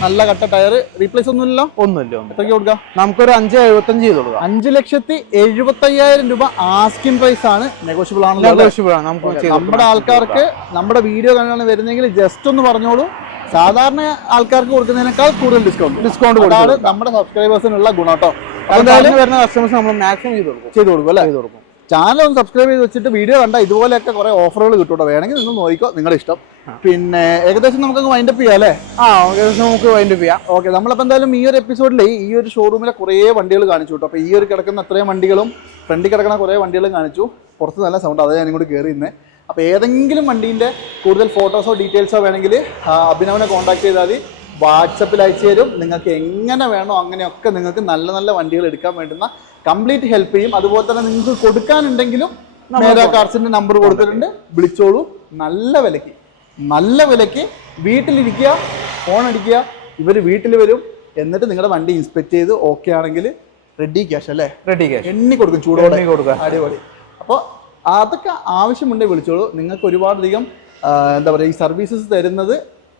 നല്ല കട്ട ടയർ റീപ്ലേസ് ഒന്നുമില്ല ഒന്നുമില്ല. ഒന്നും എത്രയ്ക്ക് കൊടുക്കാം? നമുക്കൊരു അഞ്ച് എഴുപത്തഞ്ച് ചെയ്ത് കൊടുക്കാം. അഞ്ച് ലക്ഷത്തി എഴുപത്തയ്യായിരം രൂപ ആസ്കിംഗ് പ്രൈസ് ആണ്. നെഗോഷ്യബിൾ ആണ്? ആണ്. നമുക്ക് നമ്മുടെ ആൾക്കാർക്ക് നമ്മുടെ വീഡിയോ കാണാൻ വരുന്നെങ്കിൽ ജസ്റ്റ് ഒന്ന് പറഞ്ഞോളൂ. സാധാരണ ആൾക്കാർക്ക് കൊടുക്കുന്നതിനേക്കാൾ കൂടുതൽ ഡിസ്കൗണ്ട് ഡിസ്കൗണ്ട് അതാണ് നമ്മുടെ സബ്സ്ക്രൈബേഴ്സിനുള്ള ഗുണട്ടോ. എന്തായാലും വരുന്ന കസ്റ്റമേഴ്സ് നമ്മൾ മാക്സിമം ചെയ്ത് കൊടുക്കും. ചെയ്ത് കൊടുക്കും അല്ലേ? ചെയ്ത് കൊടുക്കും. ചാനൽ ഒന്ന് സബ്സ്ക്രൈബ് ചെയ്ത് വെച്ചിട്ട് വീഡിയോ കണ്ട ഇതുപോലെയൊക്കെ കുറെ ഓഫറുകൾ കിട്ടൂട്ടോ കേട്ടോ വേണമെങ്കിൽ നിങ്ങൾ നോക്കിക്കോ നിങ്ങളുടെ ഇഷ്ടം. പിന്നെ ഏകദേശം നമുക്ക് വൈൻഡ് അപ്പ് ചെയ്യാം അല്ലേ? ആ ഏകദേശം നമുക്ക് വൈൻഡ് അപ്പ് ചെയ്യാം. ഓക്കെ നമ്മളപ്പോൾ എന്തായാലും ഈ ഒരു എപ്പിസോഡിൽ ഈ ഒരു ഷോറൂമിലെ കുറേ വണ്ടികൾ കാണിച്ചു കേട്ടോ അപ്പോൾ ഈ ഒരു കിടക്കുന്ന അത്രയും വണ്ടികളും ഫ്രണ്ടിൽ കിടക്കുന്ന കുറേ വണ്ടികളും കാണിച്ചു. പുറത്ത് നല്ല സൗണ്ട് അതാണ് ഞാനും ഇങ്ങോട്ട് കയറി ഇന്ന് അപ്പോൾ ഏതെങ്കിലും വണ്ടീന്റെ കൂടുതൽ ഫോട്ടോസോ ഡീറ്റെയിൽസോ വേണമെങ്കിൽ അഭിനവനെ കോൺടാക്ട് ചെയ്താൽ മതി. വാട്സപ്പിൽ അയച്ചു തരും. നിങ്ങൾക്ക് എങ്ങനെ വേണോ അങ്ങനെയൊക്കെ നിങ്ങൾക്ക് നല്ല നല്ല വണ്ടികൾ എടുക്കാൻ വേണ്ടുന്ന കംപ്ലീറ്റ് ഹെൽപ്പ് ചെയ്യും. അതുപോലെ തന്നെ നിങ്ങൾക്ക് കൊടുക്കാനുണ്ടെങ്കിലും മേരാ കാർസിന്റെ നമ്പർ കൊടുത്തിട്ടുണ്ട്. വിളിച്ചോളൂ. നല്ല വിലയ്ക്ക് നല്ല വിലയ്ക്ക് വീട്ടിലിരിക്കുക ഫോൺ അടിക്കുക ഇവർ വീട്ടിൽ വരും. എന്നിട്ട് നിങ്ങളുടെ വണ്ടി ഇൻസ്പെക്ട് ചെയ്ത് ഓക്കെ ആണെങ്കിൽ റെഡി ക്യാഷ് അല്ലേ? റെഡി ക്യാഷ് എണ്ണി കൊടുക്കും ചൂടോടെ. കൊടുക്കുക. അടിപൊളി. അപ്പോൾ അതൊക്കെ ആവശ്യമുണ്ടെങ്കിൽ വിളിച്ചോളൂ. നിങ്ങൾക്ക് ഒരുപാടധികം എന്താ പറയുക ഈ സർവീസസ് തരുന്നത്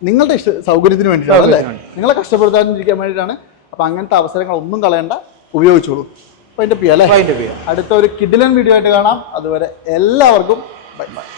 നിങ്ങളുടെ ഇഷ്ട സൗകര്യത്തിന് വേണ്ടിയിട്ടാണ് അല്ലേ? നിങ്ങളെ കഷ്ടപ്പെടുത്താതിരിക്കാൻ വേണ്ടിയിട്ടാണ്. അപ്പം അങ്ങനത്തെ അവസരങ്ങൾ ഒന്നും കളയണ്ട. ഉപയോഗിച്ചോളൂ. അപ്പോൾ അതിന്റെ പി അല്ലേ? അടുത്ത ഒരു കിഡിലൻ വീഡിയോ ആയിട്ട് കാണാം. അതുവരെ എല്ലാവർക്കും ബൈ ബൈ